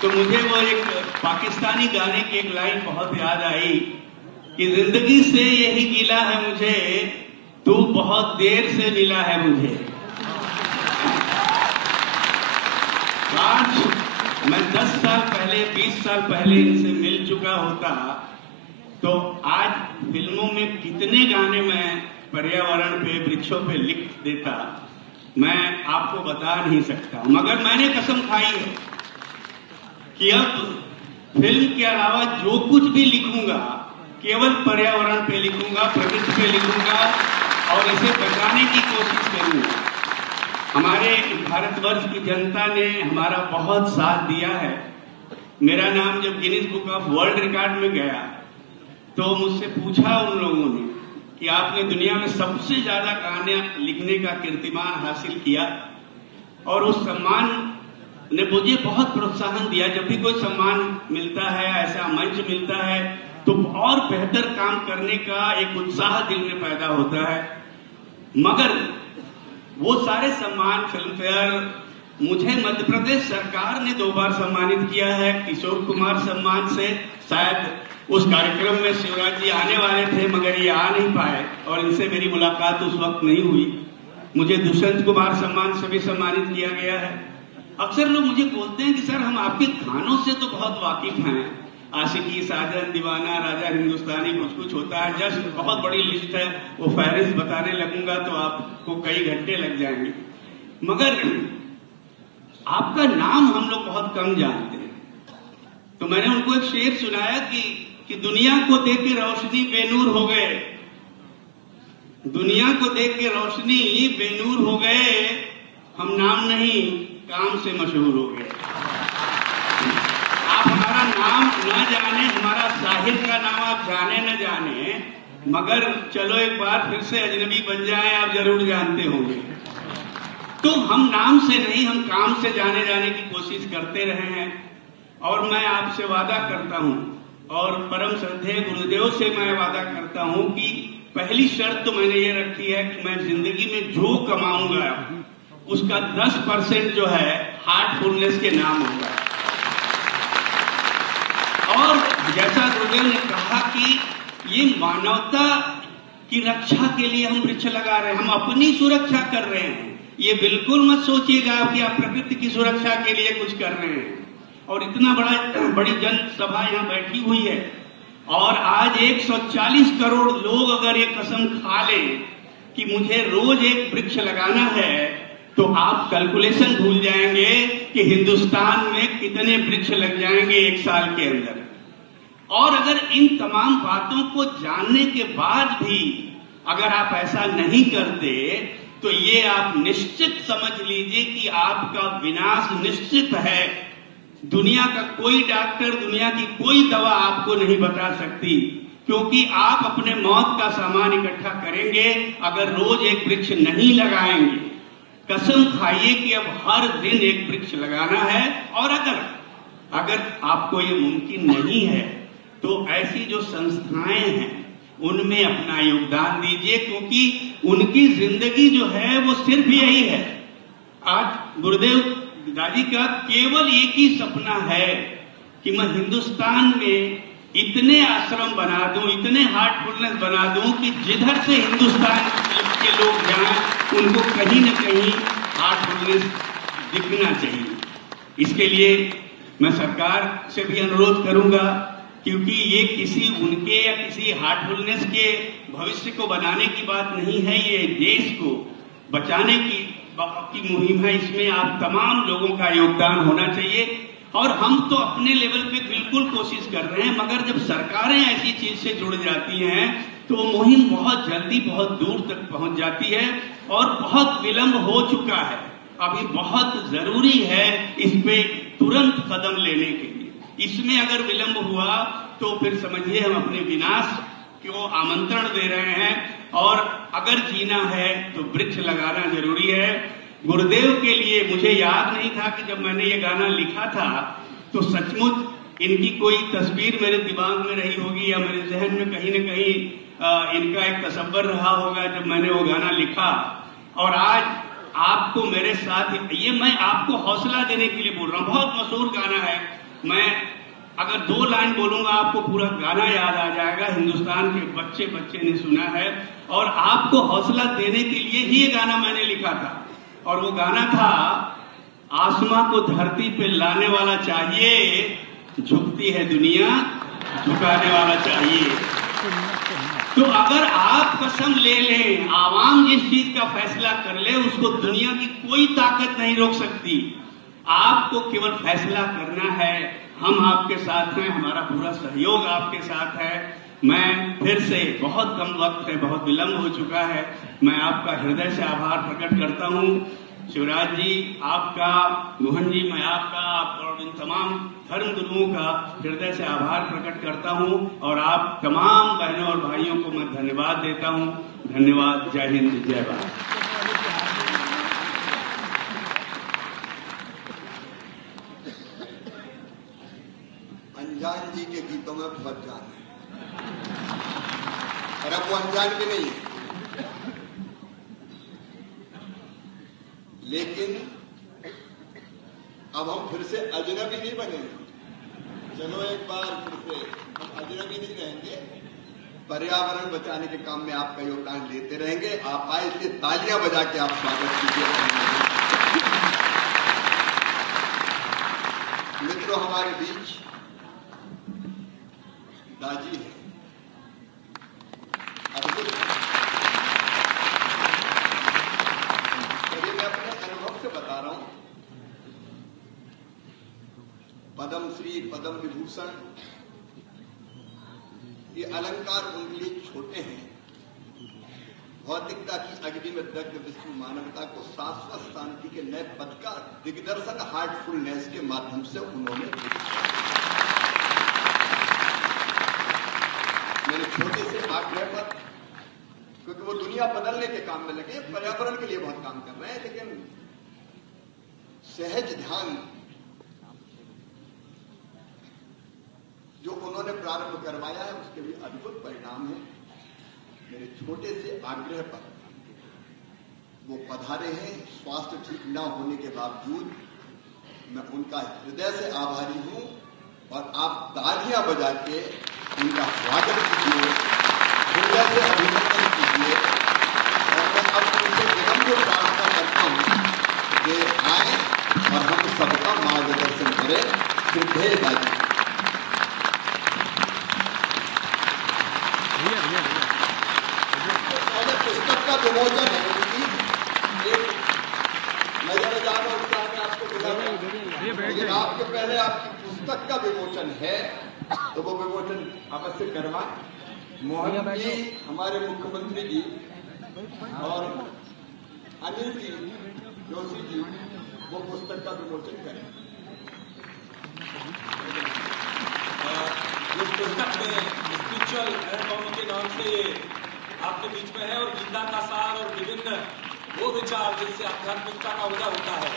तो मुझे वो एक पाकिस्तानी गाने की एक लाइन बहुत याद आई कि जिंदगी से यही गिला है मुझे, तू बहुत देर से मिला है मुझे। आज मैं 10 साल पहले, 20 साल पहले इनसे मिल चुका होता तो आज फिल्मों में कितने गाने मैं पर्यावरण पे, वृक्षों पे लिख देता, मैं आपको बता नहीं सकता। मगर मैंने कसम खाई है कि अब फिल्म के अलावा जो कुछ भी लिखूंगा केवल पर्यावरण पे लिखूंगा, प्रकृति पे लिखूंगा और इसे बचाने की कोशिश करूंगा। हमारे भारतवर्ष की जनता ने हमारा बहुत साथ दिया है। मेरा नाम जब Guinness book of world record में गया तो मुझसे पूछा उन लोगों ने कि आपने दुनिया में सबसे ज्यादा कहानियां लिखने का कीर्तिमान हासिल किया और उस सम्मान ने मुझे बहुत प्रोत्साहन दिया। जब भी कोई सम्मान मिलता है, ऐसा मंच मिलता है, तो और बेहतर काम करने का एक उत्साह दिल में पैदा होता है। मगर वो सारे सम्मान, फिल्म फेयर, मुझे मध्य प्रदेश सरकार ने 2 बार सम्मानित किया है किशोर कुमार सम्मान से। शायद उस कार्यक्रम में शिवराज जी आने वाले थे मगर ये आ नहीं पाए और इनसे मेरी मुलाकात उस वक्त नहीं हुई। मुझे दुष्यंत कुमार सम्मान से भी सम्मानित किया गया है। अक्सर लोग मुझे बोलते हैं कि सर हम आपके गानों से तो बहुत वाकिफ हैं, आशिकी, साजन, दीवाना, राजा हिंदुस्तानी, कुछ कुछ होता है, जस्ट बहुत बड़ी लिस्ट है, वो फहरिस्त बताने लगूंगा तो आपको कई घंटे लग जाएंगे। मगर आपका नाम हम लोग बहुत कम जानते हैं। तो मैंने उनको एक शेर सुनाया कि दुनिया को देख के रोशनी बेनूर हो गए, दुनिया को देख के रोशनी बेनूर हो गए, हम नाम नहीं काम से मशहूर हो गए। आप हमारा नाम न जाने, हमारा साहिब का नाम आप जाने न जाने, मगर चलो एक बार फिर से अजनबी बन जाएं, आप जरूर जानते होंगे। तो हम नाम से नहीं, हम काम से जाने जाने की कोशिश करते रहे हैं। और मैं आपसे वादा करता हूं और परम श्रद्धेय गुरुदेव से मैं वादा करता हूं कि पहली शर्त तो मैंने ये रखी है कि मैं जिंदगी में जो कमाऊंगा उसका 10% जो है हार्टफुलनेस के नाम होगा। और जैसा गुरुदेव ने कहा कि ये मानवता की रक्षा के लिए हम वृक्ष लगा रहे हैं, हम अपनी सुरक्षा कर रहे हैं। ये बिल्कुल मत सोचिएगा कि आप प्रकृति की सुरक्षा के लिए कुछ कर रहे हैं। और इतना बड़ी जनसभा यहाँ बैठी हुई है और आज 140 करोड़ लोग अगर ये कसम खा लें कि मुझे रोज एक वृक्ष लगाना है, तो आप कैलकुलेशन भूल जाएंगे कि हिंदुस्तान में कितने वृक्ष लग जाएंगे 1 साल के अंदर। और अगर इन तमाम बातों को जानने के बाद भी अगर आप ऐसा नहीं करते, तो ये आप निश्चित समझ लीजिए कि आपका विनाश निश्चित है। दुनिया का कोई डॉक्टर, दुनिया की कोई दवा आपको नहीं बता सकती, क्योंकि आप अपने मौत का सामान इकट्ठा करेंगे अगर रोज एक वृक्ष नहीं लगाएंगे। कसम खाइए कि अब हर दिन एक वृक्ष लगाना है। और अगर आपको ये मुमकिन नहीं है तो ऐसी जो संस्थाएं हैं उनमें अपना योगदान दीजिए, क्योंकि उनकी जिंदगी जो है वो सिर्फ यही है। आज गुरुदेव दादी का केवल एक ही सपना है कि मैं हिंदुस्तान में इतने आश्रम बना दूं, इतने हार्टफुलनेस बना दूं कि जिधर से हिंदुस्तान के लोग जाएं उनको कहीं न कहीं हार्टफुलनेस दिखना चाहिए। इसके लिए मैं सरकार से भी अनुरोध करूंगा, क्योंकि ये किसी उनके या किसी हार्टफुलनेस के भविष्य को बनाने की बात नहीं है, ये देश को बचाने की मुहिम है। इसमें आप तमाम लोगों का योगदान होना चाहिए। और हम तो अपने लेवल पे बिल्कुल कोशिश कर रहे हैं, मगर जब सरकारें ऐसी चीज से जुड़ जाती हैं तो वो मुहिम बहुत जल्दी बहुत दूर तक पहुंच जाती है और बहुत विलंब हो चुका है। अभी बहुत जरूरी है इस पे तुरंत कदम लेने के लिए। इसमें अगर विलंब हुआ तो फिर समझिए हम अपने विनाश को आमंत्रण दे रहे हैं। और अगर जीना है तो वृक्ष लगाना जरूरी है। गुरुदेव के लिए मुझे याद नहीं था कि जब मैंने ये गाना लिखा था तो सचमुच इनकी कोई तस्वीर मेरे दिमाग में रही होगी या मेरे जहन में कहीं न कहीं इनका एक तसव्वुर रहा होगा जब मैंने वो गाना लिखा। और आज आपको मेरे साथ, ये मैं आपको हौसला देने के लिए बोल रहा हूँ। बहुत मशहूर गाना है, मैं अगर 2 लाइन बोलूंगा आपको पूरा गाना याद आ जाएगा। हिंदुस्तान के बच्चे बच्चे ने सुना है और आपको हौसला देने के लिए ही ये गाना मैंने लिखा था। और वो गाना था, आसमां को धरती पे लाने वाला चाहिए, झुकती है दुनिया झुकाने वाला चाहिए। तो अगर आप कसम ले लें, आवाम जिस चीज का फैसला कर ले उसको दुनिया की कोई ताकत नहीं रोक सकती। आपको केवल फैसला करना है। हम आपके साथ हैं, हमारा पूरा सहयोग आपके साथ है। मैं फिर से, बहुत कम वक्त है, बहुत विलंब हो चुका है, मैं आपका हृदय से आभार प्रकट करता हूं। शिवराज जी आपका, मोहन जी मैं आपका, और इन तमाम धर्म गुरुओं का हृदय से आभार प्रकट करता हूं और आप तमाम बहनों और भाइयों को मैं धन्यवाद देता हूं। धन्यवाद। जय हिंद, जय भारत। अनजान जी के गीतों में बहुत जान है, और अब वो अनजान भी नहीं है, लेकिन अब हम फिर से अजनबी नहीं बनेंगे। चलो एक बार फिर से हम अजनबी नहीं रहेंगे, पर्यावरण बचाने के काम में आपका योगदान लेते रहेंगे। आप आए इसलिए तालियां बजा के आप स्वागत कीजिए। मित्रों, हमारे बीच दाजी है, अद्भुत। मैं अपने अनुभव से बता रहा हूं, पद्म श्री, पद्म विभूषण, ये अलंकार उनके लिए छोटे हैं। भौतिकता की अग्नि में दग्ध विश्व मानवता को शाश्वत शांति के नए पथ का दिग्दर्शन हार्टफुलनेस के माध्यम से उन्होंने मेरे छोटे से आग्रह पर, क्योंकि वो दुनिया बदलने के काम में लगे, पर्यावरण के लिए बहुत काम कर रहे हैं, लेकिन सहज ध्यान जो उन्होंने प्रारंभ करवाया है उसके भी अद्भुत परिणाम है। मेरे छोटे से आग्रह पर वो पधारे हैं। स्वास्थ्य ठीक न होने के बावजूद मैं उनका हृदय से आभारी हूं, और आप तालियां बजा के उनका स्वागत कीजिए, हृदय से अभिनंदन कीजिए। और मैं अब उनसे विनम्र प्रार्थना करता हूं कि आए और हम सबका मार्गदर्शन करें। श्रद्धेय दादी। पुस्तक का विमोचन है उनकी, एक नजर जाना उत्साह में आपको मिला, लेकिन आपके पहले आपकी पुस्तक का विमोचन है, तो वो विमोचन अवश्य करवाएं। मोहन जी, हमारे मुख्यमंत्री जी, और अनिल जी, जोशी जी, वो पुस्तक का विमोचन करें। इस पुस्तक में स्पिरिचुअल एनाटॉमी के नाम से आपके बीच में है, और गीता का सार और विभिन्न वो विचार जिनसे आध्यात्मिकता का उदय होता है,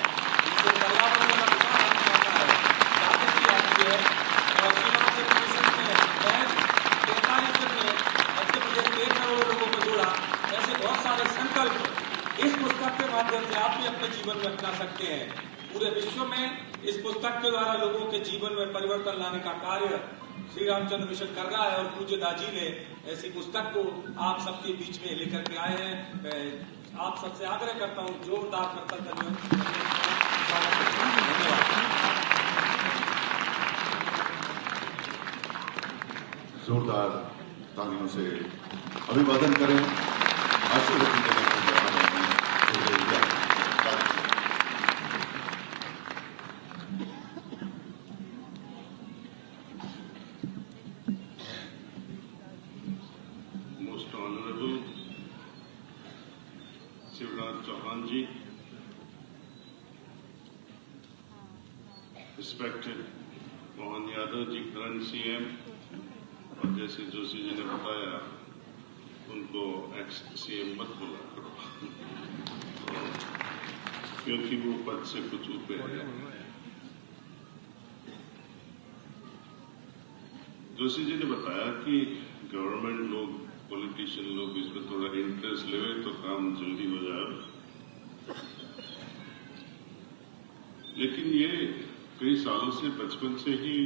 जिनसे पर्यावरण का विचार आता है, जागृति आती है। और श्रीराम जन्म मिशन में 43 दिन में मध्य प्रदेश के 1 करोड़ लोगों को जोड़ा। ऐसे बहुत सारे संकल्प इस पुस्तक के माध्यम से आप भी अपने जीवन में अपना सकते हैं। पूरे विश्व में इस पुस्तक के द्वारा लोगों के जीवन में परिवर्तन लाने का कार्य श्री रामचंद्र मिशन कर रहा है, और पूज्य दाजी ने ऐसी पुस्तक को आप सबके बीच में लेकर के आए हैं। मैं आप सबसे आग्रह करता हूं, जोरदार करतल जोरदार तालियों से अभिवादन करें। आशीर्वाद respected Mohan Yadav ji, current CM, और जैसे जोशी जी ने बताया उनको एक्स सीएम मत बोला करो क्योंकि वो पद से कुछ ऊपर है। जोशी जी ने बताया कि गवर्नमेंट लोग, पॉलिटिशियन लोग इसमें थोड़ा इंटरेस्ट ले तो काम जल्दी हो जाए, लेकिन ये कई सालों से, बचपन से ही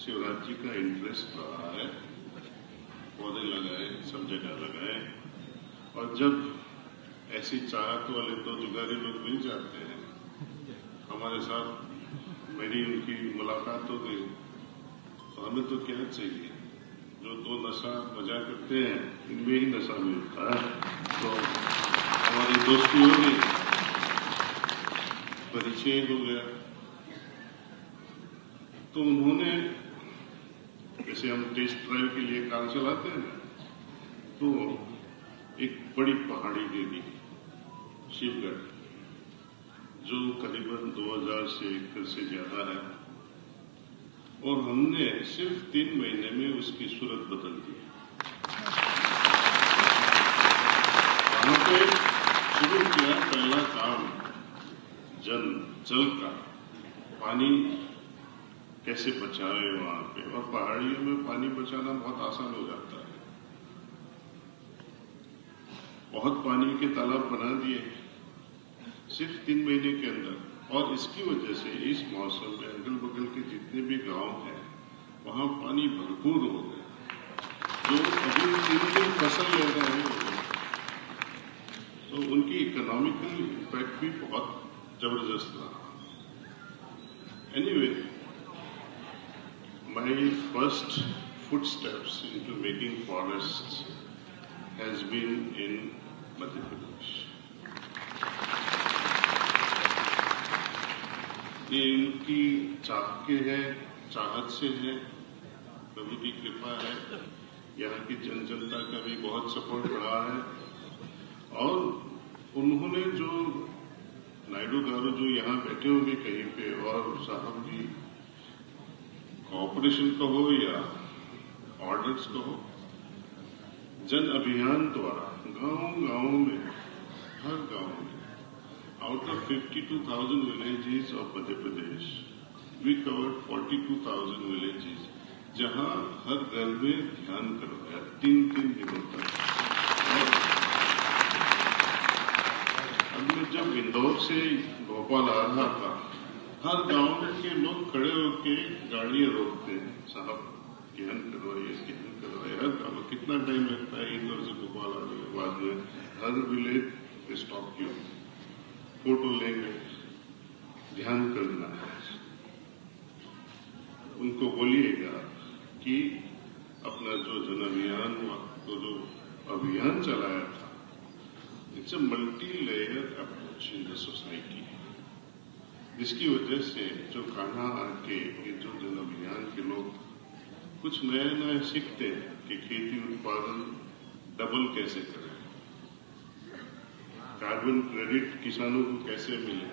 शिवराज जी का इंटरेस्ट रहा है। पौधे लगाए, सब जगह लगाए, और जब ऐसी चाहत वाले दो जुगारी लोग मिल जाते हैं, हमारे साथ मेरी उनकी मुलाकात हो गई, तो हमें तो क्या चाहिए, जो दो नशा मजा करते हैं इनमें ही नशा मिलता है। तो हमारी दोस्ती हो गई, परिचय हो गया। तो उन्होंने, जैसे हम टेस्ट ड्राइव के लिए कार चलाते हैं ना, तो एक बड़ी पहाड़ी दे दी, शिवगढ़, जो करीबन 2000 से एकड़ से ज्यादा है। और हमने सिर्फ 3 महीने में उसकी सूरत बदल दी। वहां पे शुरू किया पहला काम जल का, पानी कैसे बचाए वहां पे, और पहाड़ियों में पानी बचाना बहुत आसान हो जाता है। बहुत पानी के तालाब बना दिए सिर्फ 3 महीने के अंदर, और इसकी वजह से इस मौसम में अगल बगल के जितने भी गांव हैं वहां पानी भरपूर हो गया, जो अभी 3 दिन फसल ले रहे हैं, तो उनकी इकोनॉमिकल इम्पैक्ट भी बहुत जबरदस्त रहा। Anyway, my first footsteps into making forests has been in Madhya Pradesh. ये इनकी चाह के है, चाहत से है, प्रभु की कृपा है, यहाँ की जनता का भी बहुत सपोर्ट रहा है। और उन्होंने जो नायडू गारू जो यहाँ बैठे होंगे कहीं पे, और साहब जी ऑपरेशन कहो या ऑर्डर्स कहो, जन अभियान द्वारा गांव में, हर गांव में, out of 52,000 villages of Madhya Pradesh, we covered 42,000 villages, जहां हर घर में ध्यान करवाया 3-3 दिनों तक। अब मैं जब इंदौर से भोपाल आ रहा था, हर गांव के लोग खड़े होकर गाड़ियां रोकते हैं, साहब ध्यान करवाइए, हर गांव में कितना टाइम लगता है इंदौर से भोपाल आने के बाद में, हर विलेज स्टॉप किया, फोटो लेंगे, ध्यान करना है। उनको बोलिएगा कि अपना जो जन अभियान, तो जो अभियान चलाया था, it's a multi layer approach in the society, जिसकी वजह से जो खाना आके जो जन अभियान के लोग कुछ नया सीखते हैं कि खेती उत्पादन डबल कैसे करें, कार्बन क्रेडिट किसानों को कैसे मिले,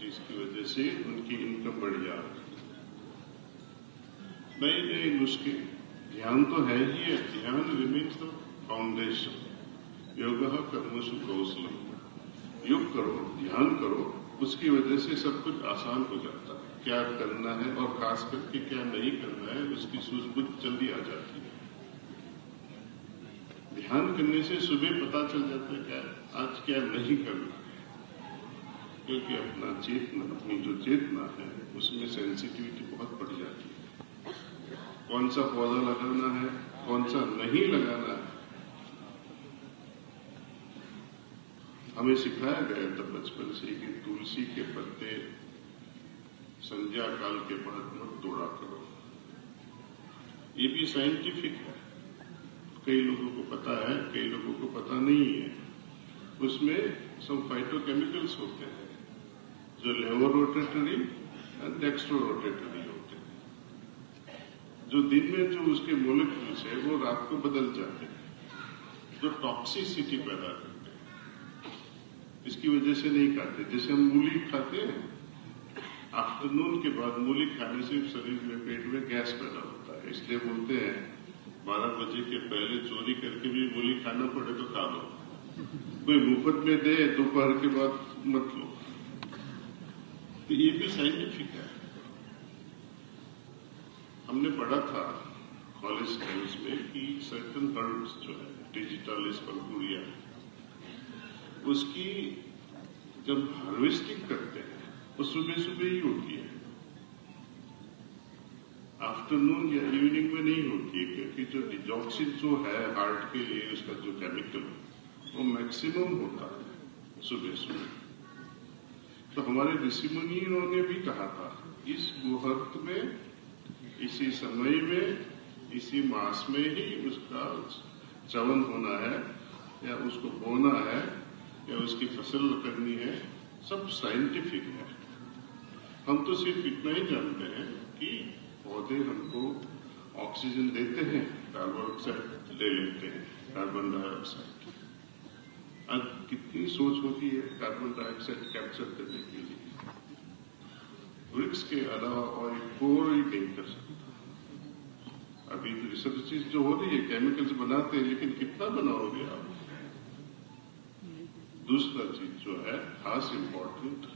जिसकी वजह से उनकी इनकम बढ़ जाए, नए नुस्खे। ध्यान तो है ही है, ध्यान रिमेन्स द फाउंडेशन। योगः कर्मसु कौशलम, योग करो, ध्यान करो, उसकी वजह से सब कुछ आसान हो जाता है। क्या करना है और खास करके क्या नहीं करना है, उसकी सूझबूझ जल्दी आ जाती है। ध्यान करने से सुबह पता चल जाता है क्या आज क्या नहीं करना है, क्योंकि अपनी जो चेतना है उसमें सेंसिटिविटी बहुत बढ़ जाती है। कौन सा पौधा लगाना है, कौन सा नहीं लगाना है, हमें सिखाया गया था बचपन से कि तुलसी के पत्ते संध्या काल के बाद मत तोड़ा करो। ये भी साइंटिफिक है, कई लोगों को पता है, कई लोगों को पता नहीं है। उसमें सब फाइटोकेमिकल्स होते हैं जो लेवो रोटेटरी एंड डेक्स्ट्रो रोटेटरी होते हैं, जो दिन में जो उसके मोलिक्यूल्स है वो रात को बदल जाते हैं, जो टॉक्सिसिटी पैदा करते हैं। इसकी वजह से नहीं खाते। जैसे हम मूली खाते हैं, आफ्टरनून के बाद मूली खाने से शरीर में, पेट में गैस पैदा होता है, इसलिए बोलते हैं 12 बजे के पहले चोरी करके भी मूली खाना पड़े तो खा लो, कोई मुफ्त में दे दोपहर के बाद मत लो। तो ये भी साइंटिफिक है। हमने पढ़ा था कॉलेज टाइम्स में कि सर्टन हर्ब्स जो है, डिजिटालिस पर्पुरिया, उसकी जब हार्वेस्टिंग करते हैं वो सुबह सुबह ही होती है, आफ्टरनून या इवनिंग में नहीं होती है, क्योंकि जो डिजॉक्सिन जो है हार्ट के लिए उसका जो केमिकल वो मैक्सिमम होता है सुबह सुबह। तो हमारे ऋषि मुनियों ने भी कहा था इस मुहूर्त में, इसी समय में, इसी मास में ही उसका चवन होना है या उसको बोना है या उसकी फसल करनी है। सब साइंटिफिक है। हम तो सिर्फ इतना ही जानते हैं कि पौधे हमको ऑक्सीजन देते हैं, कार्बन डाइऑक्साइड ले लेते हैं, कार्बन डाइऑक्साइड। आज कितनी सोच होती है कार्बन डाइऑक्साइड कैप्चर करने के लिए, वृक्ष के अलावा और कोई नहीं कर सकता। अभी तो रिसर्च चीज जो हो रही है, केमिकल्स बनाते हैं, लेकिन कितना बनाओगे आप? दूसरा चीज जो है खास इम्पोर्टेंट,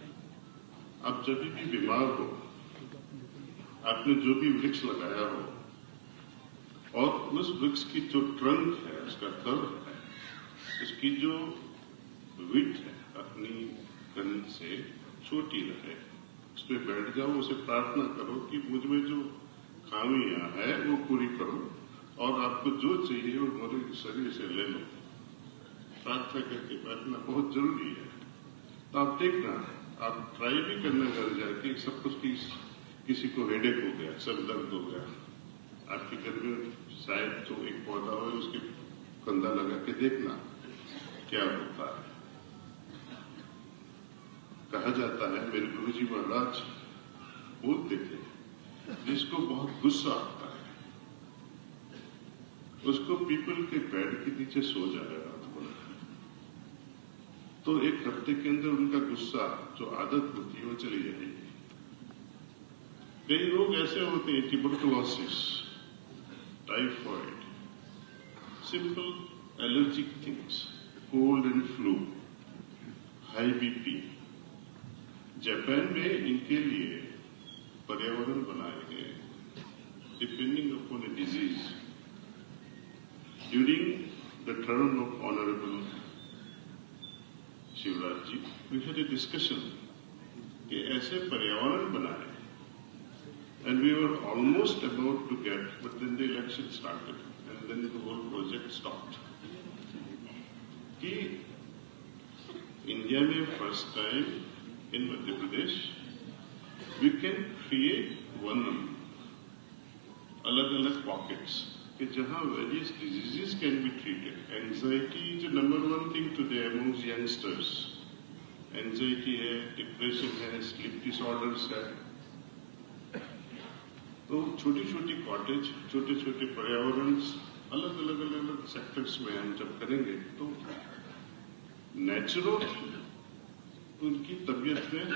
आप जब भी बीमार हो, आपने जो भी वृक्ष लगाया हो और उस वृक्ष की जो ट्रंक है, उसका तल है, उसकी जो विड्थ है अपनी कन से छोटी रहे, उस पर बैठ जाओ, उसे प्रार्थना करो कि मुझ में जो खामियां है वो पूरी करो और आपको जो चाहिए वो मेरे शरीर से ले लो। प्रार्थना करके बैठना बहुत जरूरी है। तो आप देखना, आप ट्राई भी करना घर जाके, सब कुछ किसी को हेडेक हो गया, सर दर्द हो गया, आपके घर में शायद जो एक पौधा हो उसके कंधा लगा के देखना क्या होता है। कहा जाता है, मेरे गुरुजी महाराज बोलते थे, जिसको बहुत गुस्सा आता है उसको पीपल के पेड़ के नीचे सो जाए रात को, तो एक हफ्ते के अंदर उनका गुस्सा जो आदत होती है वो चली जाएगी। कई लोग ऐसे होते हैं, tuberculosis, typhoid, simple allergic things, cold and flu, high BP. Japan में इनके लिए पर्यावरण बनाए गए, depending upon a disease. During the term of honourable Shivraj ji, we had a discussion कि ऐसे पर्यावरण बनाए, and we were almost about to get, but then the election started and then the whole project stopped. कि इंडिया में first time in Madhya Pradesh, we can create one अलग-अलग pockets कि जहाँ various diseases can be treated. Anxiety is the number one thing today amongst youngsters. Anxiety है, depression है, sleep disorders है। तो छोटी-छोटी कॉटेज, छोटे-छोटे पर्यावरण, अलग-अलग सेक्टर्स में हम जब करेंगे तो नेचुरल उनकी तबीयत में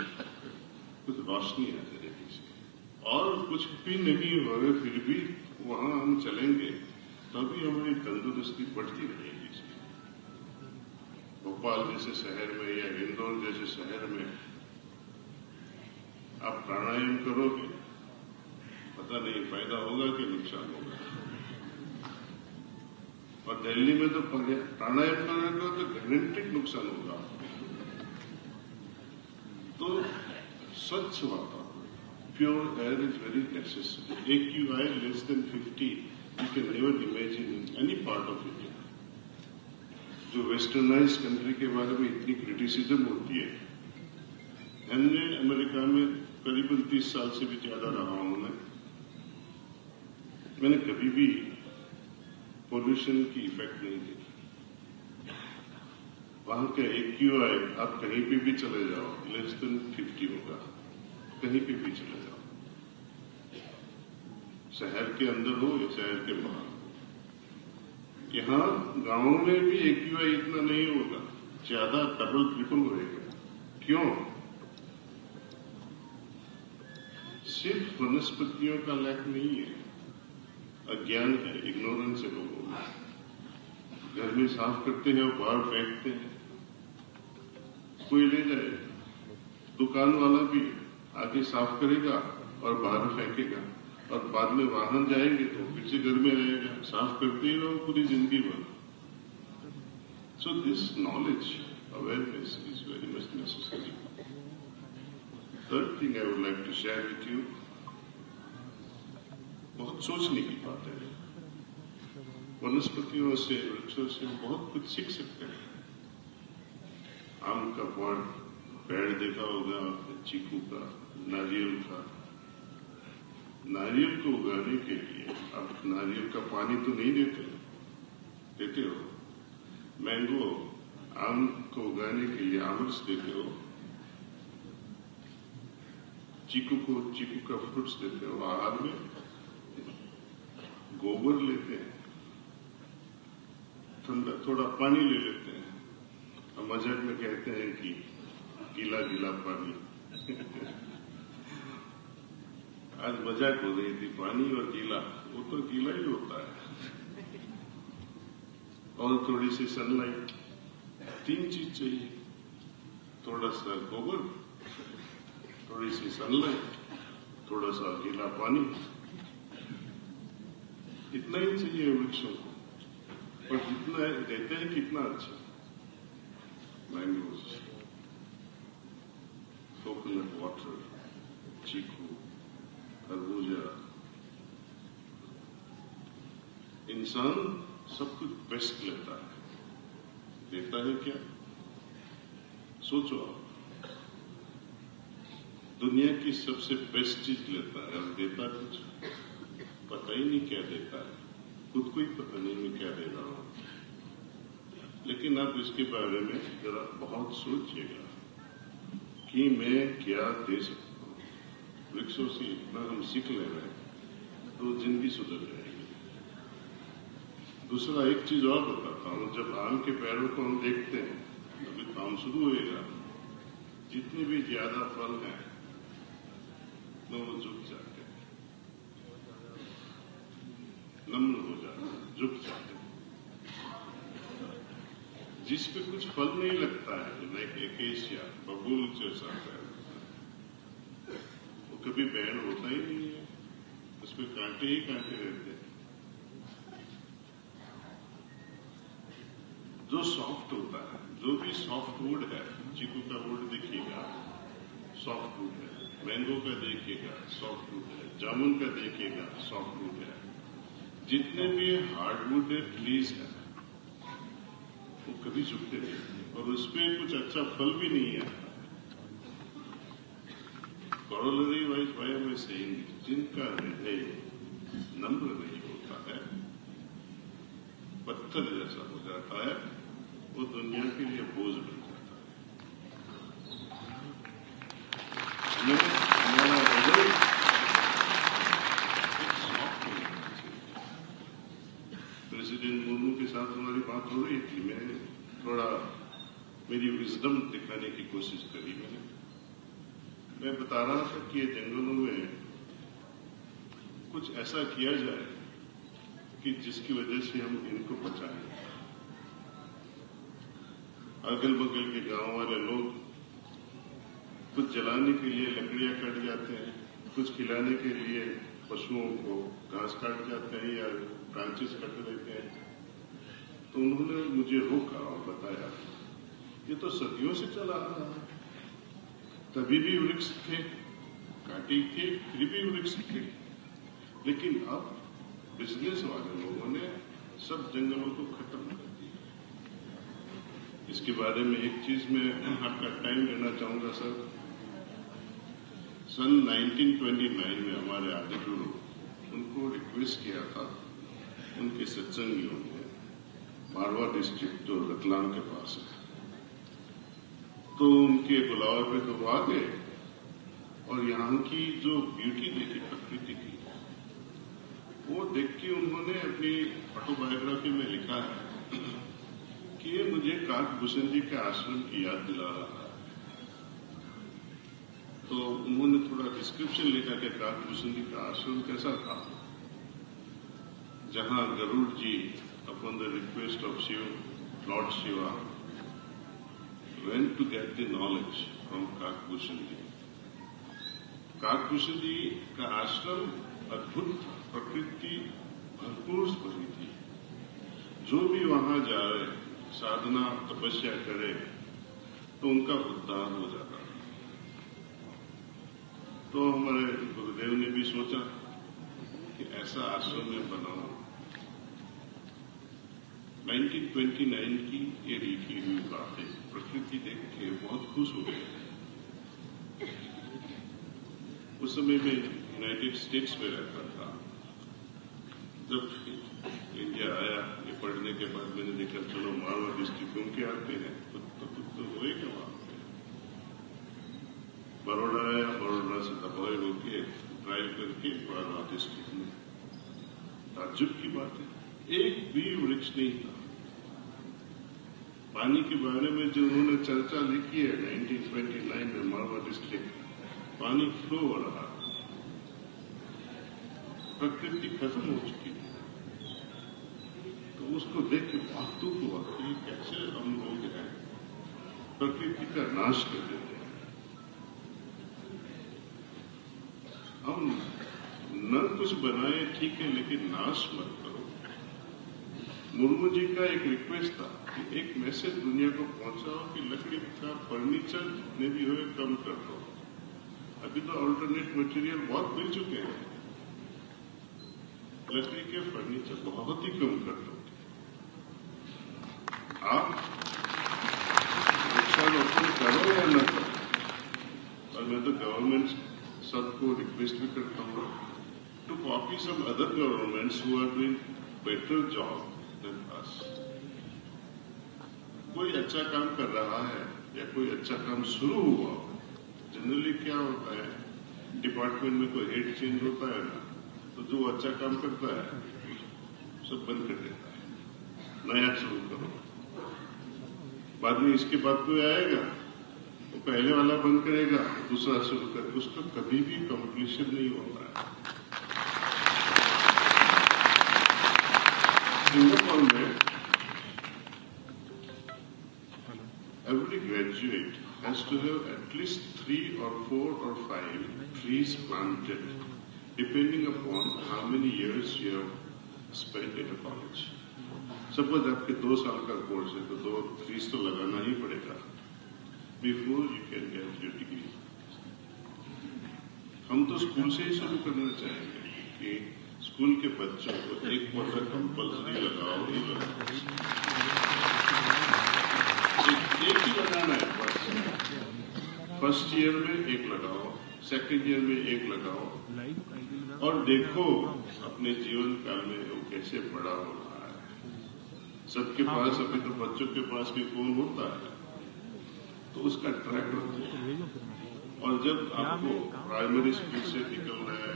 कुछ रोशनी आ जाएगी। और कुछ भी नहीं होगा फिर भी वहां हम चलेंगे तभी हमारी तंदुरुस्ती बढ़ती रहेगी। भोपाल जैसे शहर में या इंदौर जैसे शहर में आप प्राणायाम करोगे, पता नहीं फायदा होगा कि नुकसान होगा। और दिल्ली में तो प्राणायाम करोगे तो गारंटेड नुकसान होगा। तो स्वच्छ वातावरण, pure air is very necessary. AQI less than 50 you can never imagine in any part of India. जो वेस्टर्नाइज कंट्री के बारे में इतनी क्रिटिसिज्म होती है, हमने अमेरिका में करीबन 30 साल से भी ज्यादा रहा हूं मैंने कभी भी पोल्यूशन की इफेक्ट नहीं देखी। वहां का AQI आप कहीं पे भी चले जाओ लेस देन 50 होगा, कहीं पे भी चले जाओ, शहर के अंदर हो या शहर के बाहर। यहाँ गांवों में भी AQI इतना नहीं होगा, ज्यादा डबल ट्रिपल होएगा। क्यों? सिर्फ वनस्पतियों का लैक नहीं है, अज्ञान है, इग्नोरेंस है लोगों में। घर में साफ करते हैं और बाहर फेंकते हैं, कोई ले जाए, दुकान वाला भी आगे साफ करेगा और बाहर फेंकेगा, और बाद में वाहन जाएंगे तो फिर से घर में रहेगा, साफ करते ही रहो पूरी जिंदगी भर। So this knowledge awareness is very much necessary. Third thing I would like to share with you, बहुत सोचने की बात है। वनस्पतियों से, वृक्षों से बहुत कुछ सीख सकते हैं। आम का पेड़ देखा होगा, चीकू का, नारियल का। नारियल को उगाने के लिए आप नारियल का पानी तो नहीं देते हो। मैंगो, आम को उगाने के लिए आमरस देते हो। चीकू का फ्रूट्स देते हो। आहार में गोबर लेते हैं, ठंडा थोड़ा पानी ले लेते हैं, और मजाक में कहते हैं कि गीला गीला पानी। आज मजाक हो रही थी, पानी और गीला, वो तो गीला ही होता और थोड़ी सी सनलाइट, 3 चीज चाहिए। थोड़ा सा गोबर, थोड़ी सी सनलाइट, थोड़ा सा गीला पानी, इतना ही चाहिए वृक्षों को। और जितना देते हैं कितना अच्छा, मैंगोज, कोकोनट वाटर, चीकू, खरबूजा। इंसान सब कुछ बेस्ट लेता है, देता है क्या? सोचो आप, दुनिया की सबसे बेस्ट चीज लेता है और देता कुछ पता ही नहीं क्या देता है, खुद को ही पता नहीं मैं क्या दे रहा हूं। लेकिन आप इसके बारे में जरा बहुत सोचिएगा कि मैं क्या दे सकता हूं। वृक्षों से इतना हम सीख ले रहे हैं तो जिंदगी सुधर जाएगी। दूसरा एक चीज और बताता हूं, जब आम के पेड़ों को हम देखते हैं, अभी काम शुरू होएगा, जितने भी ज्यादा फल हैं तो वो झुक जाते हैं, नम्र हो जाते हैं, झुक जाते हैं। जिस पे कुछ फल नहीं लगता है, लाइक एकेशिया, बबूल जैसा पेड़, वो कभी पेड़ होता ही नहीं है, उसपे कांटे ही कांटे रहते हैं। जो सॉफ्ट होता है, जो भी सॉफ्ट वुड है, चीकू का वुड देखिएगा सॉफ्ट वुड है, मैंगो का देखिएगा सॉफ्ट वुड है, जामुन का देखिएगा सॉफ्ट वुड है। जितने भी हार्डवुड ट्रीज है वो कभी झुकते नहीं और उसमें कुछ अच्छा फल भी नहीं है। कॉरोलरी वाइज वाई में सेइंग, जिनका हृदय नम्र नहीं होता है, पत्थर जैसा हो जाता है, वो दुनिया के लिए बोझ बन जाता है। हमारा हृदय सॉफ्ट होना चाहिए। प्रेसिडेंट मुर्मू के साथ हमारी बात हो रही थी, मैं थोड़ा मेरी विजडम दिखाने की कोशिश करी। मैं बता रहा था कि ये जंगलों में कुछ ऐसा किया जाए कि जिसकी वजह से हम इनको बचाएं। अगल बगल के गांव वाले लोग कुछ जलाने के लिए लकड़ियां काट जाते हैं, कुछ खिलाने के लिए पशुओं को घास काट जाते हैं या ब्रांचेस काट देते हैं। तो उन्होंने मुझे रोका और बताया ये तो सदियों से चला आ रहा है, तभी भी वृक्ष थे, काटे थे, फिर भी वृक्ष थे, लेकिन अब बिजनेस वाले लोगों ने सब जंगलों को खत्म कर दिया। इसके बारे में एक चीज मैं आपका टाइम लेना चाहूंगा सर। सन 1929 में हमारे आदि गुरु, उनको रिक्वेस्ट किया था उनके सत्संगियों ने, मारवा डिस्ट्रिक्ट जो रतलाम के पास है, तो उनके बुलावे पे तो वो आ गए और यहाँ की जो ब्यूटी देखी प्रकृति की, वो देख के उन्होंने अपनी ऑटोबायोग्राफी में लिखा है कि ये मुझे काकभूषण जी के आश्रम की याद दिला रहा है। तो उन्होंने थोड़ा डिस्क्रिप्शन लिखा कि काकभूषण जी का आश्रम कैसा था, जहां Garuda ji upon the request of Shiv, lord Shiva, went to get the knowledge from Kakbhushan ji. Kakbhushan ji का आश्रम अद्भुत था, प्रकृति भरपूर भरी थी। जो भी वहां जाए, साधना तपस्या करे तो उनका उद्धार हो जाता। तो हमारे गुरुदेव ने भी सोचा कि ऐसा आश्रम में बनाओ। 1929 की ये लिखी हुई बातें प्रकृति देख के बहुत खुश हो गए। उस समय में यूनाइटेड स्टेट्स में रहता था। जब इंडिया आया, ये पढ़ने के बाद मैंने देखा चलो मारवा डिस्ट्रिक्ट घूम के आते हैं, कुछ तो होएगा वहां पे। बड़ौदा आया, बड़ौदा से दबाई होके ड्राइव करके मारवा डिस्ट्रिक्ट में। ताज्जुब की बात है, एक भी वृक्ष नहीं था। पानी के बारे में जो उन्होंने चर्चा लिखी है 1929 में, मारवा डिस्ट्रिक्ट पानी फ्लो हो रहा, प्रकृति खत्म हो चुकी थी। तो उस उसको देख के बहुत दुख हुआ कि कैसे हम लोग हैं प्रकृति का नाश कर देते हैं। हम न कुछ बनाए ठीक है, लेकिन नाश मत करो। मुर्मू जी का एक रिक्वेस्ट था कि एक मैसेज दुनिया को पहुंचाओ कि लकड़ी का फर्नीचर जितने भी हो कम कर दो। अभी तो अल्टरनेट मटेरियल बहुत मिल चुके हैं, लकड़ी के फर्नीचर बहुत ही कम कर दो। आप वृक्षारोपण करो या न करो, और मैं तो गवर्नमेंट सबको रिक्वेस्ट भी करता हूँ to copy some other governments who are doing better job than us. कोई अच्छा काम कर रहा है या कोई अच्छा काम शुरू हुआ, जनरली क्या होता है, डिपार्टमेंट में कोई हेड चेंज होता है ना, तो जो अच्छा काम करता है सब बंद कर देता है, नया शुरू करो। बाद में इसके बाद कोई आएगा, वो पहले वाला बंद करेगा, दूसरा शुरू करेगा, उसका कभी भी कंप्लीशन नहीं होता है। सिंगापुर में every graduate has to have at least 3 or 4 or 5 trees planted, depending upon how many years you have spent at a college. Suppose आपके 2 साल का कोर्स है तो 2 trees तो लगाना ही पड़ेगा before you can get your degree. हम तो स्कूल से ही शुरू करना चाहेंगे कि स्कूल के बच्चों को एक पौधा कंपल्सरी लगाओ ही लगाओ। एक ही लगाना है, फर्स्ट ईयर में एक लगाओ, सेकंड ईयर में एक लगाओ, और देखो अपने जीवन काल में वो कैसे बड़ा हो रहा है। सबके पास, अभी तो बच्चों के पास भी फोन होता है, तो उसका ट्रैक रखो। और जब आपको प्राइमरी स्कूल से निकलना है,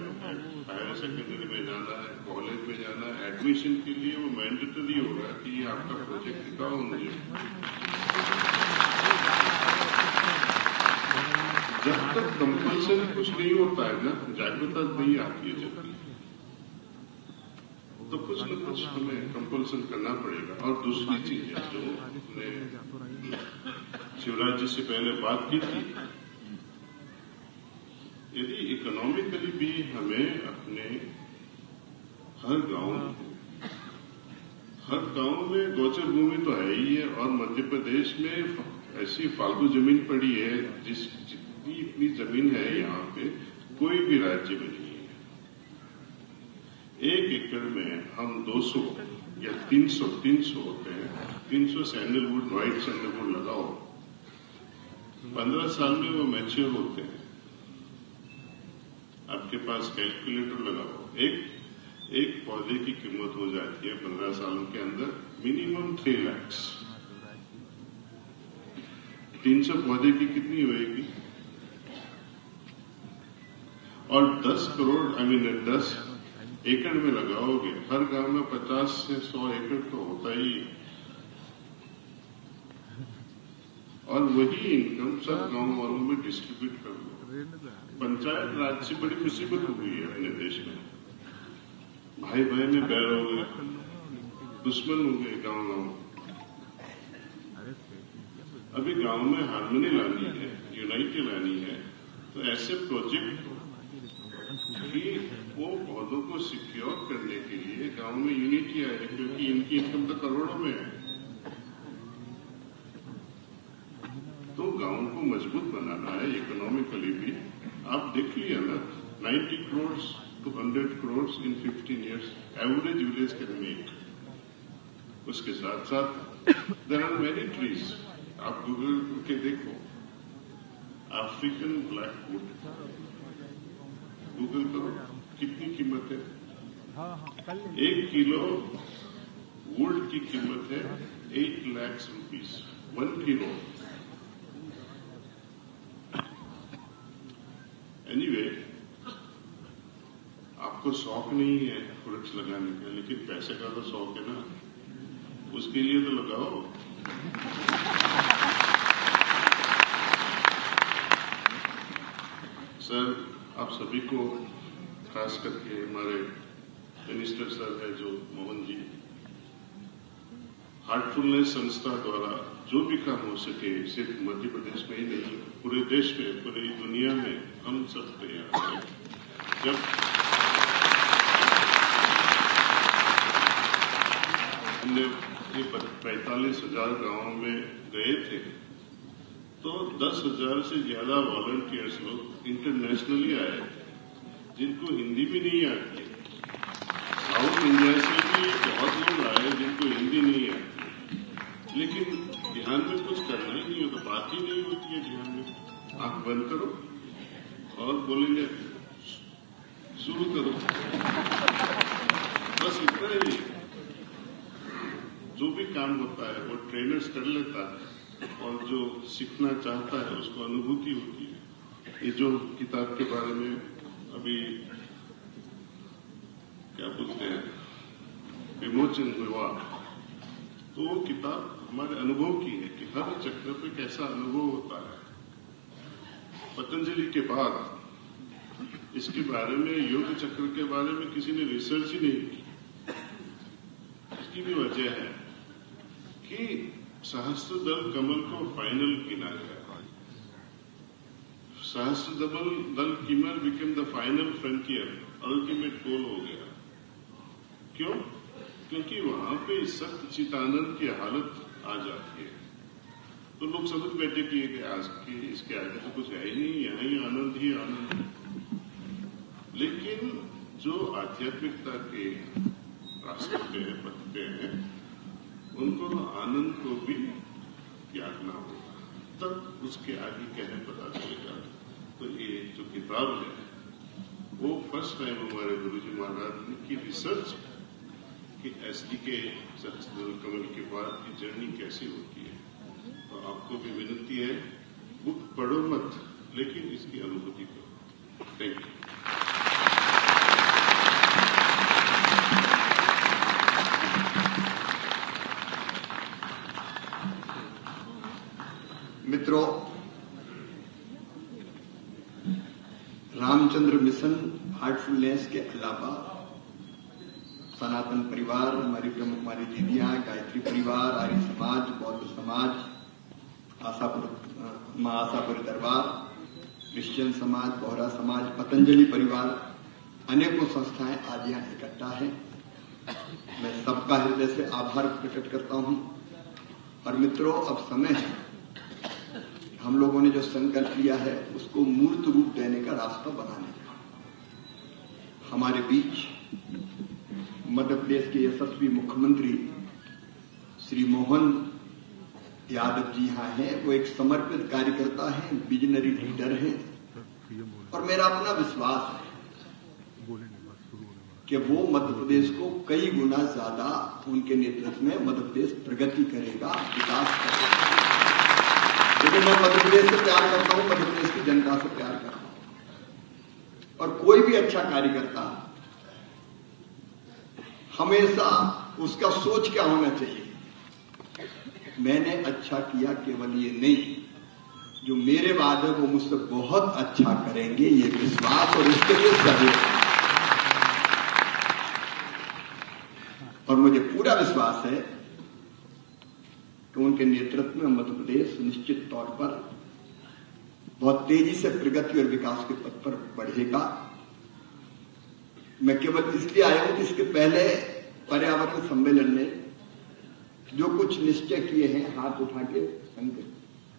हायर सेकेंडरी में जाना है, कॉलेज में जाना है, एडमिशन के लिए वो मैंडेटरी होगा कि ये आपका प्रोजेक्ट दिखाओ मुझे। जब तक कंपल्सरी कुछ नहीं होता है ना, जागरूकता नहीं आती है जब तो कुछ न कुछ हमें कंपल्सन करना पड़ेगा। और दूसरी चीज है जो हमने शिवराज जी से पहले बात की थी, यदि इकोनॉमिकली भी हमें अपने हर गांव में गोचर भूमि तो है ही है, और मध्य प्रदेश में ऐसी फालतू जमीन पड़ी है जितनी इतनी जमीन है यहाँ पे कोई भी राज्य में नहीं है। 1 एकड़ में हम 200 या 300 होते हैं, 300 सैंडलवुड, व्हाइट सैंडलवुड लगाओ, 15 साल में वो मैच्योर होते हैं। आपके पास कैलकुलेटर लगाओ, एक पौधे की कीमत हो जाती है 15 सालों के अंदर मिनिमम 3 लाख। 300 पौधे की कितनी होएगी? और 10 करोड़ 10 एकड़ में लगाओगे, हर गांव में 50 से 100 एकड़ तो होता ही है। और वही इनकम सब गांव वालों में डिस्ट्रीब्यूट कर दो। पंचायत राज से बड़ी मुसीबत हो गई है अपने देश में, भाई भाई में बैर हो गए, दुश्मन हो गए गांव। अभी गांव में हार्मनी लानी है, यूनाइटी लानी है, तो ऐसे प्रोजेक्ट कि वो पौधों को सिक्योर करने के लिए गांव में यूनिटी आए, क्योंकि इनकी इनकम तो करोड़ों में है। तो गांव को मजबूत बनाना है इकोनॉमिकली भी। आप देख लिया ना, 90 crore to 100 crores in 15 years, average village can make. उसके साथ साथ there are many trees. आप गूगल के देखो, अफ्रीकन ब्लैकवुड, गूगल करो, कितनी कीमत है? 1 किलो वुड की कीमत है 8 लाख रुपीस, 1 किलो। एनीवे, आपको शौक नहीं है वृक्ष लगाने का, लेकिन पैसे का तो शौक है ना, उसके लिए तो लगाओ। सर, आप सभी को, खास करके हमारे मिनिस्टर सर है जो मोहन जी, हार्टफुलनेस संस्था द्वारा जो भी काम हो सके, सिर्फ मध्य प्रदेश में ही नहीं, पूरे देश में, पूरी दुनिया में हम सब तैयार हैं। जब हमने ये 45,000 गांवों में गए थे तो 10,000 से ज्यादा वॉलंटियर्स लोग इंटरनेशनली आए जिनको हिंदी भी नहीं आती। साउथ इंडिया से भी बहुत लोग आए जिनको हिंदी नहीं आती, लेकिन ध्यान में कुछ करना ही नहीं होता, बात ही नहीं होती है ध्यान में। आंख बंद करो और बोलेंगे शुरू करो, बस इतना ही। जो भी काम होता है वो ट्रेनर्स कर लेता है और जो सीखना चाहता है उसको अनुभूति होती है। ये जो किताब के बारे में अभी क्या बोलते हैं विमोचन हुआ, तो वो किताब हमारे अनुभव की है कि हर चक्र पे कैसा अनुभव होता है। पतंजलि के बाद इसके बारे में, योग चक्र के बारे में किसी ने रिसर्च ही नहीं की। इसकी भी वजह है कि सहस्त्रदल कमल को फाइनल गिना गया। सहस्त्रदल कमल became the final frontier, ultimate goal हो गया। क्यों? क्योंकि वहां पे सख्त चितानंद की हालत आ जाती है तो लोग समझ बैठे कि इसके आगे तो कुछ है ही नहीं, यहाँ ही आनंद है। लेकिन जो आध्यात्मिकता के रास्ते पे पथते हैं उनको आनंद को भी त्यागना होगा, तब उसके आगे क्या है पता चलेगा। तो ये जो किताब है वो फर्स्ट टाइम हमारे गुरुजी महाराज ने की रिसर्च कि एसडीके सहस्त्रदल कमल के बाद की जर्नी कैसी होती है। तो आपको भी विनती है, बुक पढ़ो मत, लेकिन इसकी अनुभूति करो। Thank you. मित्रों, रामचंद्र मिशन हार्टफुलनेस के अलावा सनातन परिवार, हमारी ब्रह्म कुमारी दीदियां, गायत्री परिवार, आर्य समाज, बौद्ध समाज, मां आशापुर दरबार, क्रिश्चियन समाज, बोहरा समाज, पतंजलि परिवार, अनेकों संस्थाएं आज यहाँ इकट्ठा है। मैं सबका हृदय से आभार प्रकट करता हूँ। और मित्रों, अब समय है, हम लोगों ने जो संकल्प लिया है उसको मूर्त रूप देने का रास्ता बनाने का। हमारे बीच मध्य प्रदेश के यशस्वी मुख्यमंत्री श्री मोहन यादव जी यहाँ हैं। वो एक समर्पित कार्यकर्ता हैं, विजनरी लीडर हैं, और मेरा अपना विश्वास है कि वो मध्य प्रदेश को कई गुना ज्यादा उनके नेतृत्व में मध्य प्रदेश प्रगति करेगा, विकास करेगा। क्योंकि मैं मध्य प्रदेश से प्यार करता हूं, मध्य प्रदेश की जनता से प्यार करता हूं। और कोई भी अच्छा कार्यकर्ता हमेशा उसका सोच क्या होना चाहिए, मैंने अच्छा किया केवल ये नहीं, जो मेरे बाद है वो मुझसे बहुत अच्छा करेंगे, ये विश्वास और इसके लिए सहयोग। और मुझे पूरा विश्वास है कि उनके नेतृत्व में मध्य प्रदेश निश्चित तौर पर बहुत तेजी से प्रगति और विकास के पथ पर बढ़ेगा। मैं केवल इसलिए आया हूं कि इसके पहले पर्यावरण सम्मेलन में जो कुछ निश्चय किए हैं, हाथ उठा के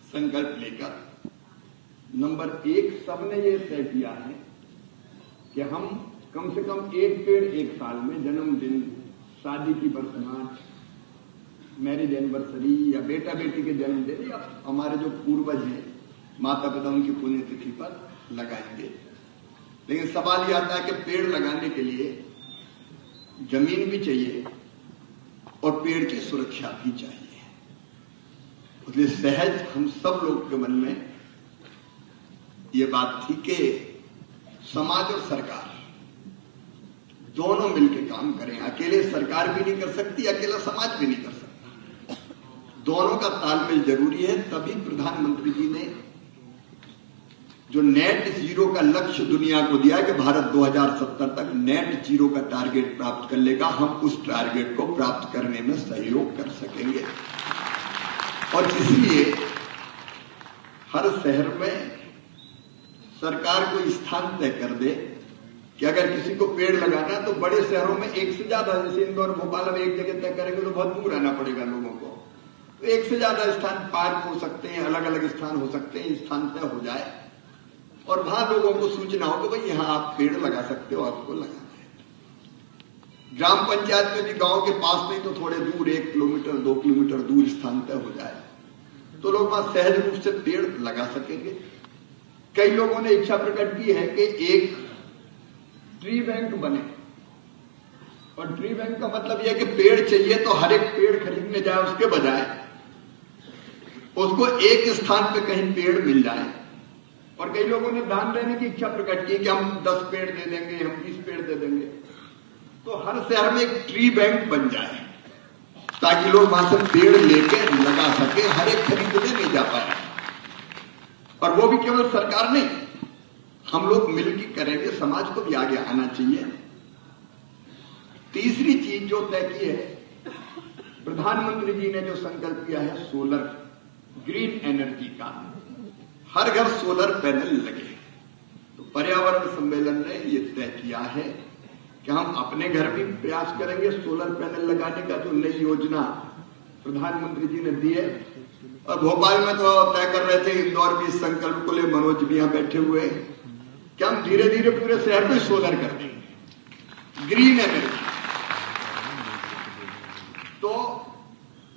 संकल्प लेकर, नंबर 1 सबने ये तय किया है कि हम कम से कम एक पेड़ एक साल में, जन्मदिन, शादी की बरसगांठ, मैरिज एनिवर्सरी या बेटा बेटी के जन्मदिन, या हमारे जो पूर्वज हैं माता पिता उनकी पुण्यतिथि पर लगाएंगे। लेकिन सवाल यह आता है कि पेड़ लगाने के लिए जमीन भी चाहिए और पेड़ की सुरक्षा भी चाहिए। इसलिए सहज हम सब लोग के मन में ये बात थी कि समाज और सरकार दोनों मिलकर काम करें। अकेले सरकार भी नहीं कर सकती, अकेला समाज भी नहीं कर सकता, दोनों का तालमेल जरूरी है। तभी प्रधानमंत्री जी ने जो नेट जीरो का लक्ष्य दुनिया को दिया है कि भारत 2070 तक नेट जीरो का टारगेट प्राप्त कर लेगा, हम उस टारगेट को प्राप्त करने में सहयोग कर सकेंगे। और इसलिए हर शहर में सरकार को स्थान तय कर दे कि अगर किसी को पेड़ लगाना है तो बड़े शहरों में एक से ज्यादा, जैसे इंदौर भोपाल में एक जगह तय करेंगे तो बहुत दूर आना पड़ेगा लोगों को, तो एक से ज्यादा स्थान पार्क हो सकते हैं, अलग अलग स्थान हो सकते हैं, स्थान तय हो जाए और वहां लोगों को सूचना हो कि भाई यहां आप पेड़ लगा सकते हो, आपको लगाना है। ग्राम पंचायत में भी गांव के पास नहीं तो थोड़े दूर 1 किलोमीटर 2 किलोमीटर दूर स्थान तय हो जाए तो लोग वहां सहज रूप से पेड़ लगा सकेंगे। कई लोगों ने इच्छा प्रकट की है कि एक ट्री बैंक बने, और ट्री बैंक का मतलब यह कि पेड़ चाहिए तो हर एक पेड़ खरीदने जाए उसके बजाय उसको एक स्थान पे कहीं पेड़ मिल जाए। और कई लोगों ने दान देने की इच्छा प्रकट की कि हम 10 पेड़ दे देंगे, हम 20 पेड़ दे देंगे, तो हर शहर में एक ट्री बैंक बन जाए ताकि लोग वहां से पेड़ लेके लगा सके, हर एक खरीदने नहीं जा पाए। और वो भी केवल सरकार नहीं, हम लोग मिलकर करेंगे, समाज को भी आगे आना चाहिए। तीसरी चीज जो तय की है, प्रधानमंत्री जी ने जो संकल्प किया है सोलर ग्रीन एनर्जी का, हर घर सोलर पैनल लगे। तो पर्यावरण सम्मेलन ने ये तय किया है कि हम अपने घर भी प्रयास करेंगे सोलर पैनल लगाने का, जो नई योजना प्रधानमंत्री जी ने दी है। और भोपाल में तो तय कर रहे थे, इंदौर भी इस संकल्प को ले, मनोज भी यहां बैठे हुए हैं कि हम धीरे धीरे पूरे शहर में सोलर कर देंगे, ग्रीन एनर्जी। तो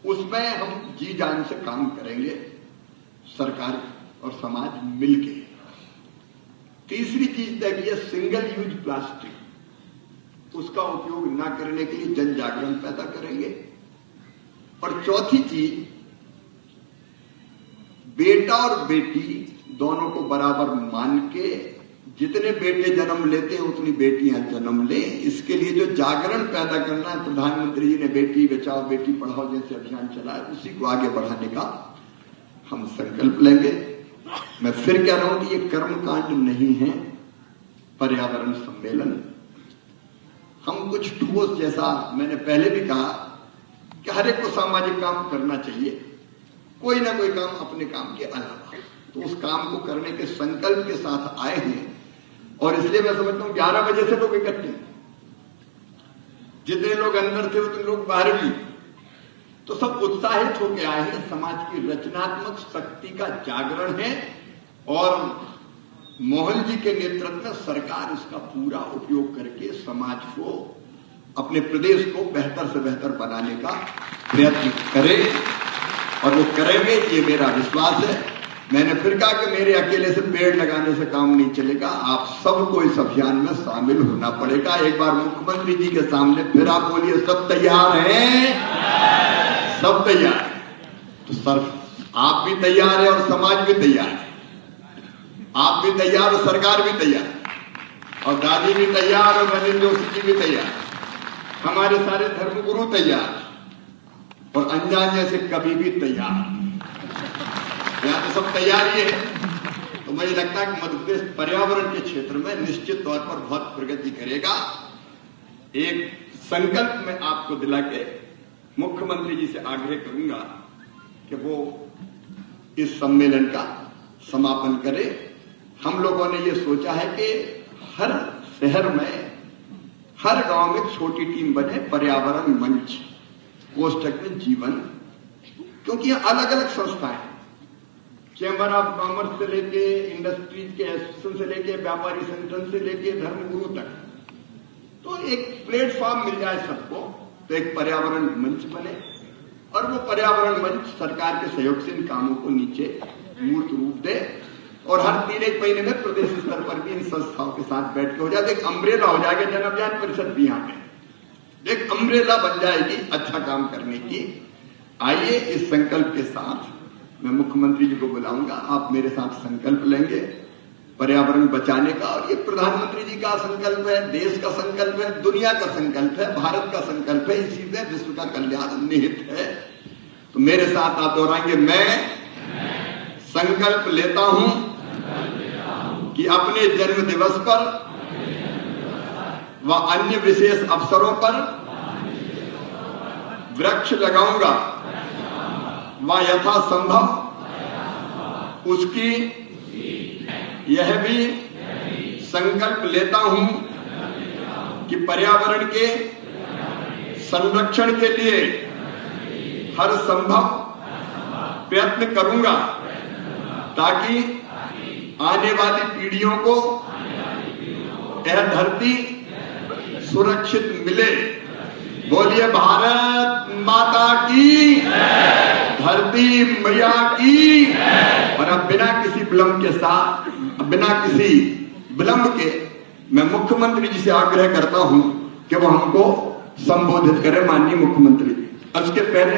उसमें हम जी जान से काम करेंगे, सरकार और समाज मिलके। तीसरी चीज तय की है सिंगल यूज प्लास्टिक, उसका उपयोग ना करने के लिए जन जागरण पैदा करेंगे। और चौथी चीज, बेटा और बेटी दोनों को बराबर मान के जितने बेटे जन्म लेते हैं उतनी बेटियां जन्म लें, इसके लिए जो जागरण पैदा करना है, प्रधानमंत्री जी ने बेटी बचाओ बेटी पढ़ाओ जैसे अभियान चलाया, उसी को आगे बढ़ाने का हम संकल्प लेंगे। मैं फिर कह रहा हूं कि ये कर्मकांड नहीं है, पर्यावरण सम्मेलन। हम कुछ ठोस, जैसा मैंने पहले भी कहा कि हर एक को सामाजिक काम करना चाहिए, कोई ना कोई काम अपने काम के अलावा, तो उस काम को करने के संकल्प के साथ आए हैं। और इसलिए मैं समझता हूं 11 बजे से लोग इकट्ठे, जितने लोग अंदर थे उतने लोग बाहर भी, तो सब उत्साहित होकर आए हैं। समाज की रचनात्मक शक्ति का जागरण है और मोहन जी के नेतृत्व में सरकार इसका पूरा उपयोग करके समाज को, अपने प्रदेश को बेहतर से बेहतर बनाने का प्रयत्न करे, और वो करेंगे, ये मेरा विश्वास है। मैंने फिर कहा कि मेरे अकेले से पेड़ लगाने से काम नहीं चलेगा, आप सबको इस अभियान में शामिल होना पड़ेगा। एक बार मुख्यमंत्री जी के सामने फिर आप बोलिए, सब तैयार हैं? सब तैयार है। तो सर आप भी तैयार है और समाज भी तैयार है, आप भी तैयार और सरकार भी तैयार, और दादी भी तैयार और नरेंद्र जोशी जी भी तैयार, हमारे सारे धर्मगुरु तैयार, और अनजान जैसे कभी भी तैयार। यहां तो सब तैयार ही है। तो मुझे लगता है कि मध्य प्रदेश पर्यावरण के क्षेत्र में निश्चित तौर पर बहुत प्रगति करेगा। एक संकल्प मैं आपको दिला के मुख्यमंत्री जी से आग्रह करूंगा कि वो इस सम्मेलन का समापन करे। हम लोगों ने ये सोचा है कि हर शहर में, हर गांव में छोटी टीम बने, पर्यावरण मंच, कोष्टक में जीवन, क्योंकि ये अलग अलग संस्थाएं, चैम्बर ऑफ कॉमर्स से लेके इंडस्ट्रीज के एसोसिएशन से लेके व्यापारी संगठन से लेके धर्मगुरु तक, तो एक प्लेटफॉर्म मिल जाए सबको, तो एक पर्यावरण मंच बने, और वो पर्यावरण मंच सरकार के सहयोग से इन कामों को नीचे मूर्त रूप दे। और हर 3-1 महीने में प्रदेश स्तर पर भी इन संस्थाओं के साथ बैठ के हो जाए, एक अम्ब्रेला हो जाएगा। जन अभियान परिषद भी यहाँ पे एक अम्ब्रेला बन जाएगी अच्छा काम करने की। आइए इस संकल्प के साथ मैं मुख्यमंत्री जी को बुलाऊंगा, आप मेरे साथ संकल्प लेंगे पर्यावरण बचाने का। और ये प्रधानमंत्री जी का संकल्प है, देश का संकल्प है, दुनिया का संकल्प है, भारत का संकल्प है, इसी में विश्व का कल्याण निहित है। तो मेरे साथ आप दोहराएंगे, मैं संकल्प लेता हूं कि अपने जन्म दिवस पर व अन्य विशेष अवसरों पर वृक्ष लगाऊंगा व यथासंभव उसकी यह भी संकल्प लेता हूं कि पर्यावरण के संरक्षण के लिए हर संभव प्रयत्न करूंगा ताकि आने वाली पीढ़ियों को यह धरती सुरक्षित मिले। बोलिए भारत माता की, धरती मैया की। और अब बिना किसी विलंब के मैं मुख्यमंत्री जी से आग्रह करता हूं कि वो हमको संबोधित करें। माननीय मुख्यमंत्री जी, उसके पहले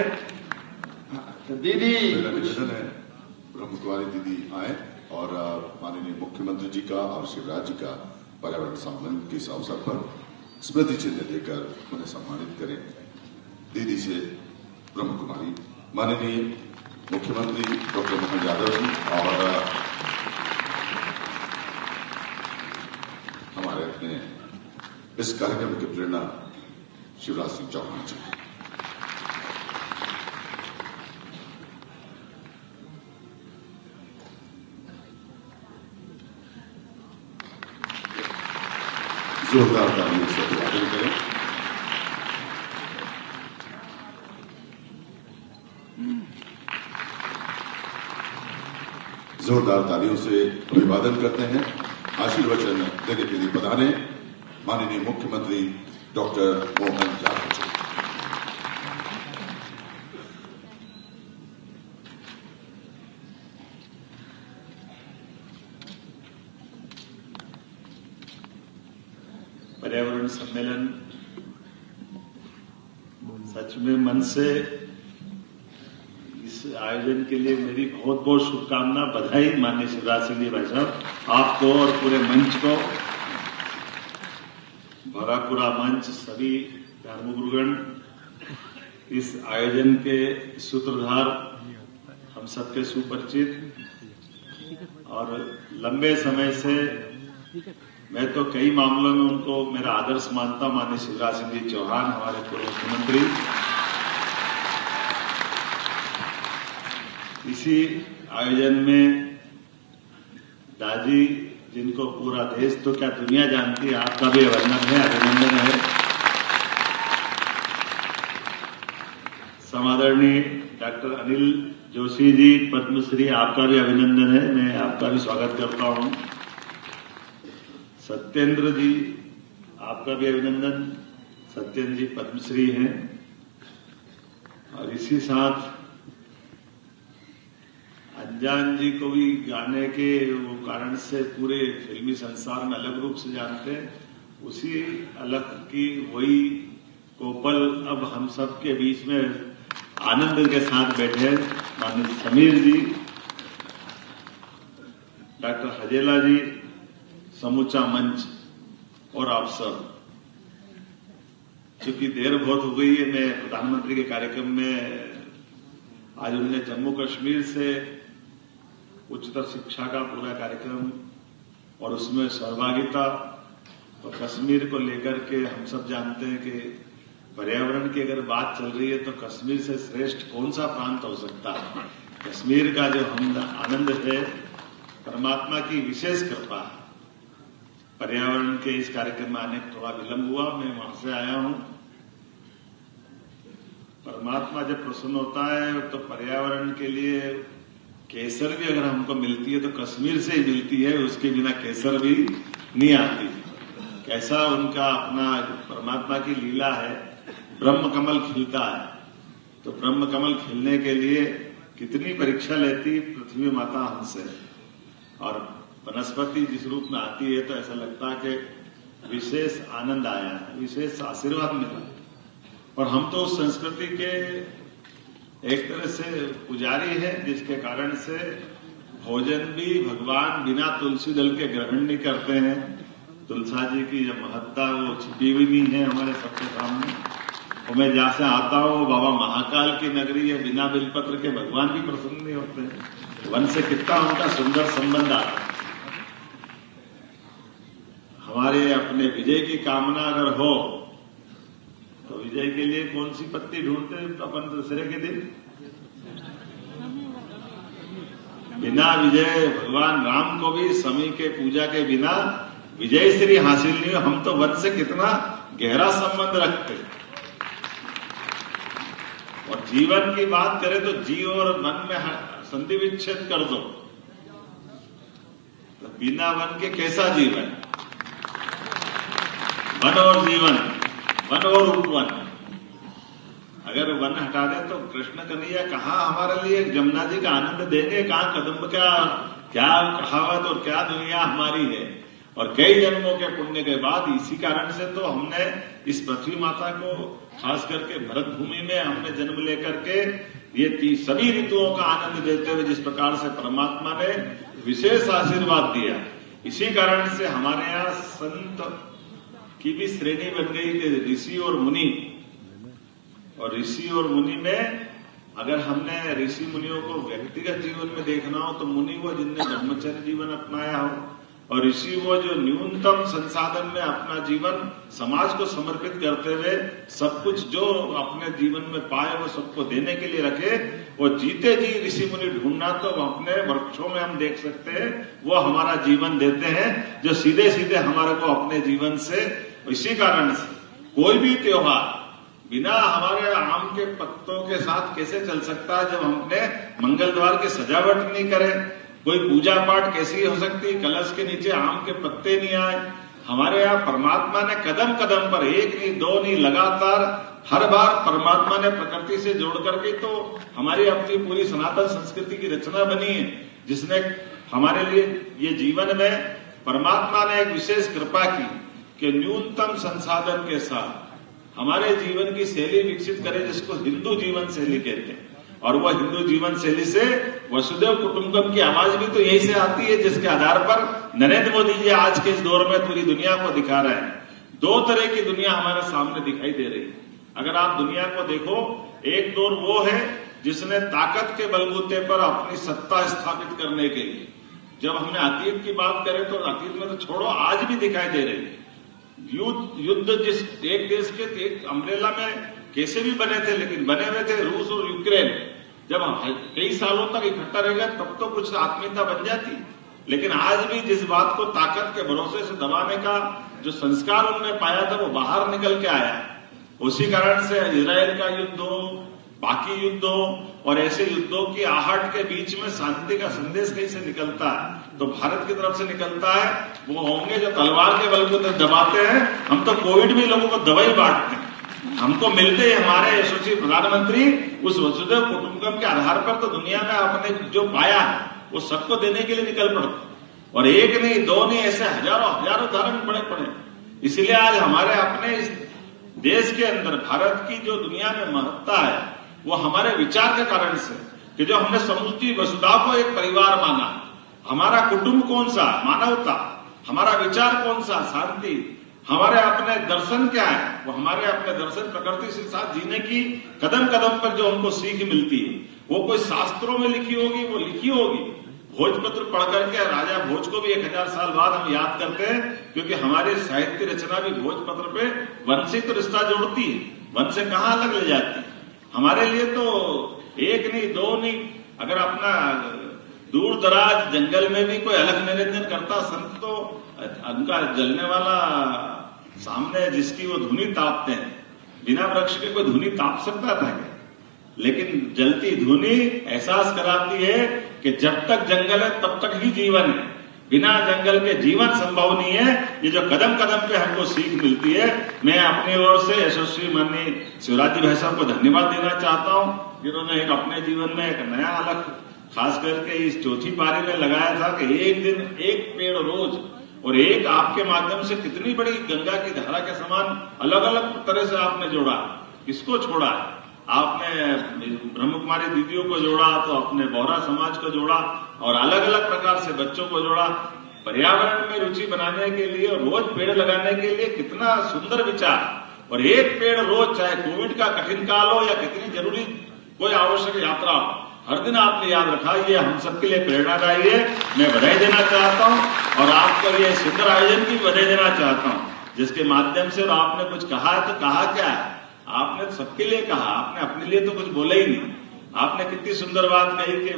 दीदी निवेदन है ब्रह्म कुमारी दीदी आए और माननीय मुख्यमंत्री जी का और शिवराज जी का पर्यावरण सम्मेलन के इस अवसर पर स्मृति चिन्ह देकर उन्हें सम्मानित करें। दीदी से ब्रह्म कुमारी माननीय मुख्यमंत्री डॉक्टर मोहन यादव जी और हमारे अपने इस कार्यक्रम की प्रेरणा शिवराज सिंह चौहान जी। जोरदार तालियों से अभिवादन करें। जोरदार तालियों से अभिवादन करते हैं। आशीर्वचन देने के लिए पधारे माननीय मुख्यमंत्री डॉक्टर मोहन यादव जी। पर्यावरण सम्मेलन सच में मन से इस आयोजन के लिए मेरी बहुत बहुत शुभकामना, बधाई माननीय शिवराज सिंह जी भाई साहब, आपको और पूरे मंच को, भरा पूरा मंच, सभी धर्मगुरुगण, इस आयोजन के सूत्रधार हम सबके सुपरिचित और लंबे समय से मैं तो कई मामलों में उनको मेरा आदर्श मानता हूं, माननीय शिवराज सिंह जी चौहान, हमारे पूर्व मुख्यमंत्री। इसी आयोजन में दादी, जिनको पूरा देश तो क्या दुनिया जानती है, आपका भी अभिनंदन है। समादरणीय डॉक्टर अनिल जोशी जी पद्मश्री, आपका भी अभिनंदन है, मैं आपका भी स्वागत करता हूं। सत्येंद्र जी, आपका भी अभिनंदन, सत्येंद्र जी पद्मश्री हैं। और इसी साथ अनजान जी को भी गाने के वो कारण से पूरे फिल्मी संसार में अलग रूप से जानते हैं। उसी अलग की वही कोपल अब हम सब के बीच में आनंद के साथ बैठे हैं, माननीय समीर जी, डॉक्टर हजेला जी, समूचा मंच और आप सब। चूंकि देर बहुत हो गई है, मैं प्रधानमंत्री के कार्यक्रम में आज उन्होंने जम्मू कश्मीर से उच्चतर शिक्षा का पूरा कार्यक्रम और उसमें सहभागिता और कश्मीर को लेकर के हम सब जानते हैं कि पर्यावरण की अगर बात चल रही है तो कश्मीर से श्रेष्ठ कौन सा प्रांत हो सकता है। कश्मीर का जो हम आनंद है परमात्मा की विशेष कृपा है। पर्यावरण के इस कार्यक्रम में आने थोड़ा विलंब हुआ, मैं वहां से आया हूं। परमात्मा जब प्रसन्न होता है तो पर्यावरण के लिए केसर भी अगर हमको मिलती है तो कश्मीर से ही मिलती है, उसके बिना केसर भी नहीं आती। कैसा उनका अपना परमात्मा की लीला है। ब्रह्म कमल खिलता है तो ब्रह्म कमल खिलने के लिए कितनी परीक्षा लेती पृथ्वी माता हमसे, और वनस्पति जिस रूप में आती है तो ऐसा लगता है कि विशेष आनंद आया है, विशेष आशीर्वाद मिला। और हम तो उस संस्कृति के एक तरह से पुजारी है, जिसके कारण से भोजन भी भगवान बिना तुलसी दल के ग्रहण नहीं करते हैं। तुलसा जी की जो महत्ता वो छिपी हुई नहीं है हमारे सबके सामने। और मैं जहां से आता हूँ, बाबा महाकाल की नगरी है, बिना बिलपत्र के भगवान भी प्रसन्न नहीं होते हैं। वन से कितना उनका सुंदर संबंध आता है। हमारे अपने विजय की कामना अगर हो तो विजय के लिए कौन सी पत्ती ढूंढते अपन दशहरे के दिन? बिना विजय भगवान राम को भी समी के पूजा के बिना विजय श्री हासिल नहीं हो। हम तो वन से कितना गहरा संबंध रखते, और जीवन की बात करें तो जी और वन में संधि विच्छेद कर दो तो बिना वन के कैसा जीवन? वन और जीवन, वन और उपवन। अगर वन हटा दे तो कृष्ण कन्हैया कहाँ हमारे लिए जमुना जी का आनंद देंगे? कहाँ कदम का क्या कहावत और क्या दुनिया हमारी है। और कई जन्मों के पुण्य के बाद इसी कारण से तो हमने इस पृथ्वी माता को खास करके भरत भूमि में हमने जन्म लेकर के ये सभी ऋतुओं का आनंद देते हुए जिस प्रकार से परमात्मा ने विशेष आशीर्वाद दिया, इसी कारण से हमारे यहाँ संत की भी श्रेणी बन गई कि ऋषि और मुनि। और ऋषि और मुनि में अगर हमने ऋषि मुनियों को व्यक्तिगत जीवन में देखना हो तो मुनि वो जिनने ब्रह्मचर्य जीवन अपनाया हो, और ऋषि वो जो न्यूनतम संसाधन में अपना जीवन समाज को समर्पित करते हुए सब कुछ जो अपने जीवन में पाए वो सबको देने के लिए रखे। वो जीते जी ऋषि मुनि ढूंढना तो अपने वृक्षों में हम देख सकते हैं, वो हमारा जीवन देते हैं जो सीधे सीधे हमारे को अपने जीवन से। इसी कारण से कोई भी त्योहार बिना हमारे आम के पत्तों के साथ कैसे चल सकता है जब हमने मंगल द्वार की सजावट नहीं करे? कोई पूजा पाठ कैसी हो सकती है कलश के नीचे आम के पत्ते नहीं आए? हमारे यहाँ परमात्मा ने कदम कदम पर, एक नहीं दो नहीं, लगातार हर बार परमात्मा ने प्रकृति से जोड़ करके तो हमारी अपनी पूरी सनातन संस्कृति की रचना बनी है, जिसने हमारे लिए ये जीवन में परमात्मा ने एक विशेष कृपा की कि न्यूनतम संसाधन के साथ हमारे जीवन की शैली विकसित करे, जिसको हिंदू जीवन शैली कहते हैं। और वह हिंदू जीवन शैली से वसुदेव कुटुंबकम की आवाज भी तो यही से आती है, जिसके आधार पर नरेंद्र मोदी जी आज के इस दौर में पूरी दुनिया को दिखा रहे हैं। दो तरह की दुनिया हमारे सामने दिखाई दे रही है। अगर आप दुनिया को देखो, एक दौर वो है जिसने ताकत के बलबूते पर अपनी सत्ता स्थापित करने के लिए, जब हमने अतीत की बात करें तो अतीत में तो छोड़ो, आज भी दिखाई दे रही है। युद्ध जिस एक देश के एक अम्ब्रेला में कैसे भी बने थे, लेकिन बने हुए थे रूस और यूक्रेन। जब कई सालों तक इकट्ठा रहेगा तब तो कुछ आत्मीयता बन जाती, लेकिन आज भी जिस बात को ताकत के भरोसे से दबाने का जो संस्कार उन्होंने पाया था वो बाहर निकल के आया। उसी कारण से इजराइल का युद्ध हो, बाकी युद्ध हो, और ऐसे युद्धों की आहट के बीच में शांति का संदेश कहीं से निकलता है तो भारत की तरफ से निकलता है। वो होंगे जो तलवार के बल को दबाते हैं। हम तो कोविड में लोगों को दवाई बांटते हैं, हमको मिलते हैं हमारे यशस्वी प्रधानमंत्री उस वसुदेव कुटुंबकम के आधार पर तो दुनिया में अपने जो पाया है वो सबको देने के लिए निकल पड़ते। और एक नहीं दो नहीं, ऐसे हजारों हजारों उदाहरण बड़े पड़े। इसलिए आज हमारे अपने इस देश के अंदर भारत की जो दुनिया में महत्ता है वो हमारे विचार के कारण से, कि जो हमने समुची वसुधा को एक परिवार माना। हमारा कुटुंब कौन सा? मानवता। हमारा विचार कौन सा? शांति। हमारे अपने दर्शन क्या है? वो हमारे अपने दर्शन प्रकृति के साथ जीने की कदम कदम पर जो हमको सीख मिलती है, वो कोई शास्त्रों में लिखी होगी, वो लिखी होगी। भोजपत्र पढ़ करके राजा भोज को भी 1000 साल बाद हम याद करते हैं, क्योंकि हमारी साहित्य रचना भी भोजपत्र पे वन से तो रिश्ता जोड़ती है, वन से कहाँ अलग ले जाती है। हमारे लिए तो एक नहीं दो नहीं, अगर अपना दूर दराज जंगल में भी कोई अलग निरंजन करता संत तो उनका जलने वाला सामने जिसकी वो धुनी तापते हैं, बिना वृक्ष के कोई धुनी ताप सकता था क्या? लेकिन जलती धुनी एहसास कराती है कि जब तक जंगल है तब तक ही जीवन है, बिना जंगल के जीवन संभव नहीं है। ये जो कदम कदम पे हमको सीख मिलती है, मैं अपनी ओर से यशस्वी माननीय शिवराज जी भाई साहब को धन्यवाद देना चाहता हूँ, जिन्होंने एक अपने जीवन में एक नया अलग खास करके इस चौथी पारी में लगाया था कि एक दिन एक पेड़ रोज, और एक आपके माध्यम से कितनी बड़ी गंगा की धारा के समान अलग अलग तरह से आपने जोड़ा। किसको छोड़ा? आपने ब्रह्म कुमारी दीदियों को जोड़ा, तो अपने बोहरा समाज को जोड़ा, और अलग अलग प्रकार से बच्चों को जोड़ा। पर्यावरण में रुचि बनाने के लिए और रोज पेड़ लगाने के लिए कितना सुंदर विचार। और एक पेड़ रोज, चाहे कोविड का कठिन काल हो या कितनी जरूरी कोई आवश्यक यात्रा हो, हर दिन आपने याद रखा, ये हम सबके लिए प्रेरणादायी है। मैं बधाई देना चाहता हूं और आपको ये सुंदर आयोजन की बधाई देना चाहता हूं, जिसके माध्यम से, और आपने कुछ कहा है तो कहा क्या है, आपने सबके लिए कहा, आपने अपने लिए तो कुछ बोला ही नहीं। आपने कितनी सुंदर बात कही कि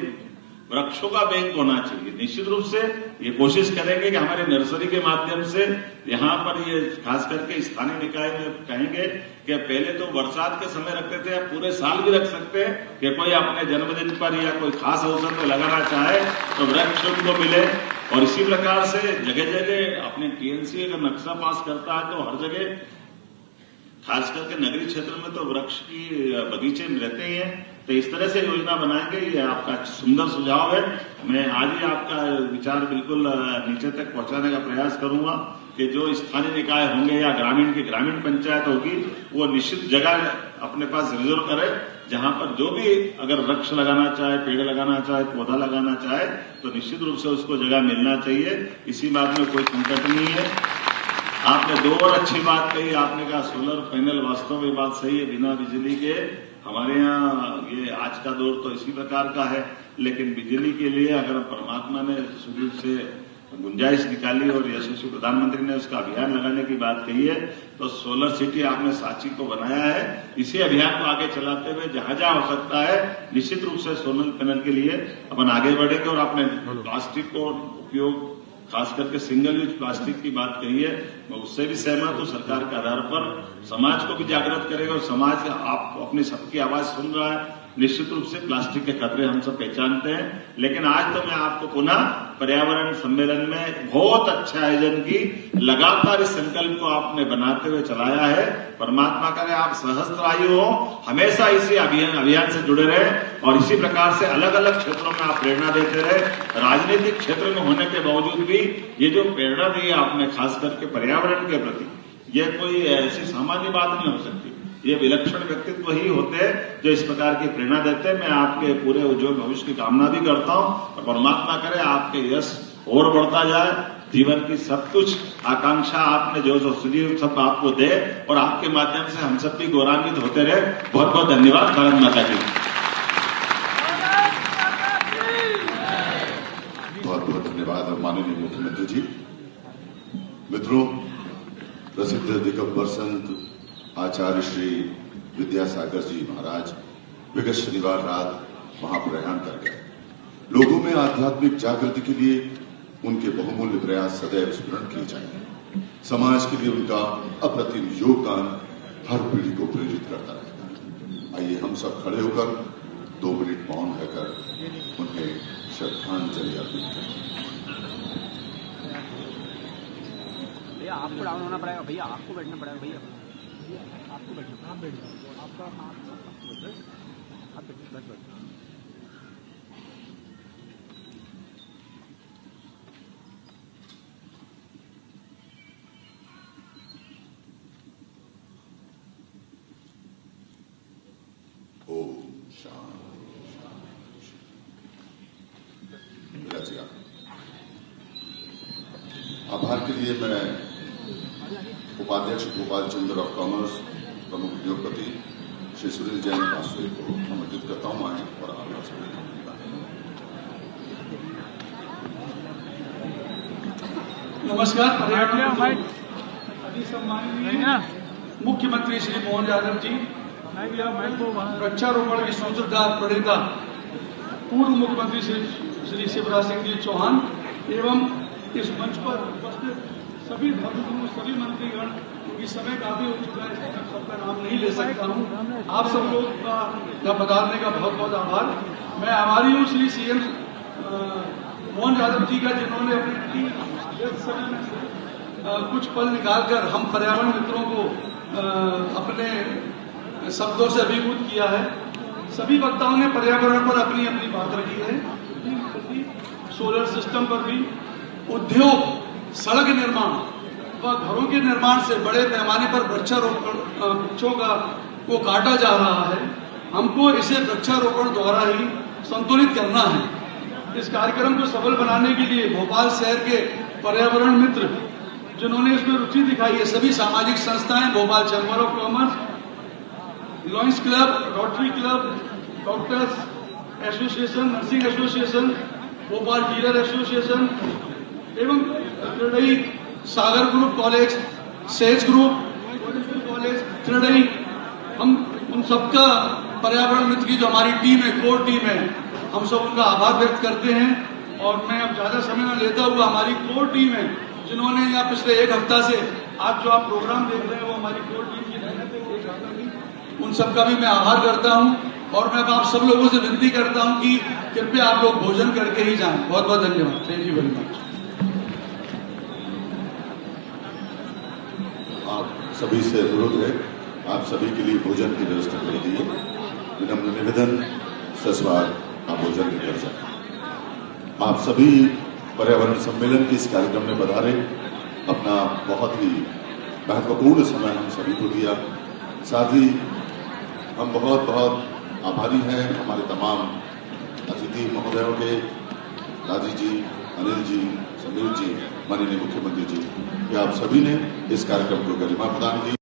वृक्षों का बैंक होना चाहिए। निश्चित रूप से ये कोशिश करेंगे कि हमारे नर्सरी के माध्यम से यहाँ पर ये खास करके स्थानीय निकाय में कहेंगे कि पहले तो बरसात के समय रखते थे, अब पूरे साल भी रख सकते हैं कि कोई अपने जन्मदिन पर या कोई खास अवसर पर लगाना चाहे तो वृक्ष उनको मिले। और इसी प्रकार से जगह जगह अपने टीएनसी अगर नक्शा पास करता है तो हर जगह, खास करके नगरीय क्षेत्र में तो वृक्ष की बगीचे रहते ही हैं, तो इस तरह से योजना बनाएंगे। ये आपका सुंदर सुझाव है। मैं आज ही आपका विचार बिल्कुल नीचे तक पहुंचाने का प्रयास करूंगा कि जो स्थानीय निकाय होंगे या ग्रामीण की ग्रामीण पंचायत होगी, वो निश्चित जगह अपने पास रिजर्व करे, जहां पर जो भी अगर वृक्ष लगाना चाहे, पेड़ लगाना चाहे, पौधा लगाना चाहे, तो निश्चित रूप से उसको जगह मिलना चाहिए। इसी बात में कोई संकट नहीं है। आपने दो और अच्छी बात कही। आपने कहा सोलर पैनल, वास्तव में बात सही है। बिना बिजली के हमारे यहाँ ये आज का दौर तो इसी प्रकार का है, लेकिन बिजली के लिए अगर परमात्मा ने शुरू से गुंजाइश निकाली और यशस्वी प्रधानमंत्री ने उसका अभियान लगाने की बात कही है, तो सोलर सिटी आपने सांची को बनाया है। इसी अभियान को आगे चलाते हुए जहां जहां हो सकता है निश्चित रूप से सोलर पैनल के लिए अपन आगे बढ़ेंगे। और आपने प्लास्टिक को उपयोग, खास करके सिंगल यूज प्लास्टिक की बात कही है, मैं उससे भी सहमत हूं। सरकार के आधार पर समाज को भी जागृत करेगा और समाज आप अपनी सबकी आवाज सुन रहा है। निश्चित रूप से प्लास्टिक के खतरे हम सब पहचानते हैं, लेकिन आज तो मैं आपको पुनः पर्यावरण सम्मेलन में बहुत अच्छा आयोजन की, लगातार इस संकल्प को आपने बनाते हुए चलाया है। परमात्मा करे आप सहस्त्र आयु हो, हमेशा इसी अभियान से जुड़े रहे और इसी प्रकार से अलग अलग क्षेत्रों में आप प्रेरणा देते रहे। राजनीतिक क्षेत्र में होने के बावजूद भी ये जो प्रेरणा दी आपने खास करके पर्यावरण के प्रति, ये कोई ऐसी सामान्य बात नहीं हो सकती। ये विलक्षण व्यक्तित्व ही होते हैं जो इस प्रकार की प्रेरणा देते हैं। मैं आपके पूरे उज्जवल भविष्य की कामना भी करता हूं और परमात्मा करे आपके यश और बढ़ता जाए। जीवन की सब कुछ आकांक्षा आपने जो सुजीव सब आपको दे और आपके माध्यम से हम सब भी गौरवान्वित होते रहे। बहुत बहुत धन्यवाद। भारत माता की बहुत बहुत धन्यवाद माननीय मुख्यमंत्री जी। मित्रों, प्रसिद्ध दिगंबर संत आचार्य श्री विद्यासागर जी महाराज विगत शनिवार रात वहां प्रयाण कर गए। लोगों में आध्यात्मिक जागृति के लिए उनके बहुमूल्य प्रयास सदैव स्मरण किए जाएंगे। समाज के लिए उनका अप्रतिम योगदान हर पीढ़ी को प्रेरित करता रहता है। आइए हम सब खड़े होकर 2 मिनट मौन रहकर उन्हें श्रद्धांजलि अर्पित करें। भैया आपको डाउन होना पड़ेगा, भैया आपको बैठना पड़ेगा, भैया आपको बैठना, आप बैठ जाओ, आपका आप बैठ। ओम शांति। आभार के लिए मैं उपाध्यक्ष गोपाल चंद्र ऑफ कॉमर्स, प्रमुख उद्योगपति श्री सुनील जैन पासवे को आमंत्रित करता हूं आए और आभार से नमस्कार। पर्यावरण अति सम्माननीय मुख्यमंत्री श्री मोहन यादव जी, वृक्षारोपण की सूत्रधार प्रणेता पूर्व मुख्यमंत्री श्री शिवराज सिंह जी चौहान एवं इस मंच पर उपस्थित सभी धर्मगुरु, सभी मंत्रीगण, क्योंकि समय काफी हो चुका है, मैं सबका नाम नहीं ले सकता हूँ। आप सब लोग का यहाँ पधारने का बहुत बहुत आभार। मैं आभारी हूँ श्री सीएम मोहन यादव जी का, जिन्होंने अपने व्यस्त समय में से कुछ पल निकालकर हम पर्यावरण मित्रों को अपने शब्दों से अभिभूत किया है। सभी वक्ताओं ने पर्यावरण पर अपनी अपनी बात रखी है, सोलर सिस्टम पर भी, उद्योग, सड़क निर्माण व घरों के निर्माण से बड़े पैमाने पर वृक्षों को काटा जा रहा है। हमको इसे वृक्षारोपण द्वारा ही संतुलित करना है। इस कार्यक्रम को सफल बनाने के लिए भोपाल शहर के पर्यावरण मित्र जिन्होंने इसमें रुचि दिखाई है, सभी सामाजिक संस्थाएं, Bhopal chamber of commerce, Lions club, Rotary club, doctors, association, nursing association, Bhopal dealer association एवं त्रिडई Sagar group college, Sage group college त्रिडई, हम उन सबका पर्यावरण मित्र की जो हमारी टीम है, कोर टीम है, हम सब उनका आभार व्यक्त करते हैं। और मैं अब ज्यादा समय न लेता हुआ हमारी कोर टीम है जिन्होंने यहाँ पिछले एक हफ्ता से आज जो आप प्रोग्राम देख रहे हैं वो हमारी कोर टीम की मेहनत है, एक हफ्ता की, उन सबका भी मैं आभार करता हूँ। और मैं आप सब लोगों से विनती करता हूँ कि कृपया आप लोग भोजन करके ही जाएं। बहुत बहुत धन्यवाद। Thank you very much. आप सभी से अनुरोध है, आप सभी के लिए भोजन की व्यवस्था कर दी है। विनम्र निवेदन, सस्वार आप भोजन भी कर सकते। आप सभी पर्यावरण सम्मेलन के इस कार्यक्रम में पधारे, अपना बहुत ही महत्वपूर्ण समय हम सभी को दिया। साथ ही हम बहुत बहुत आभारी हैं हमारे तमाम अतिथि महोदयों के, राजीव जी, अनिल जी, समीर जी, माननीय मुख्यमंत्री जी, कि आप सभी ने इस कार्यक्रम को गरिमा प्रदान की।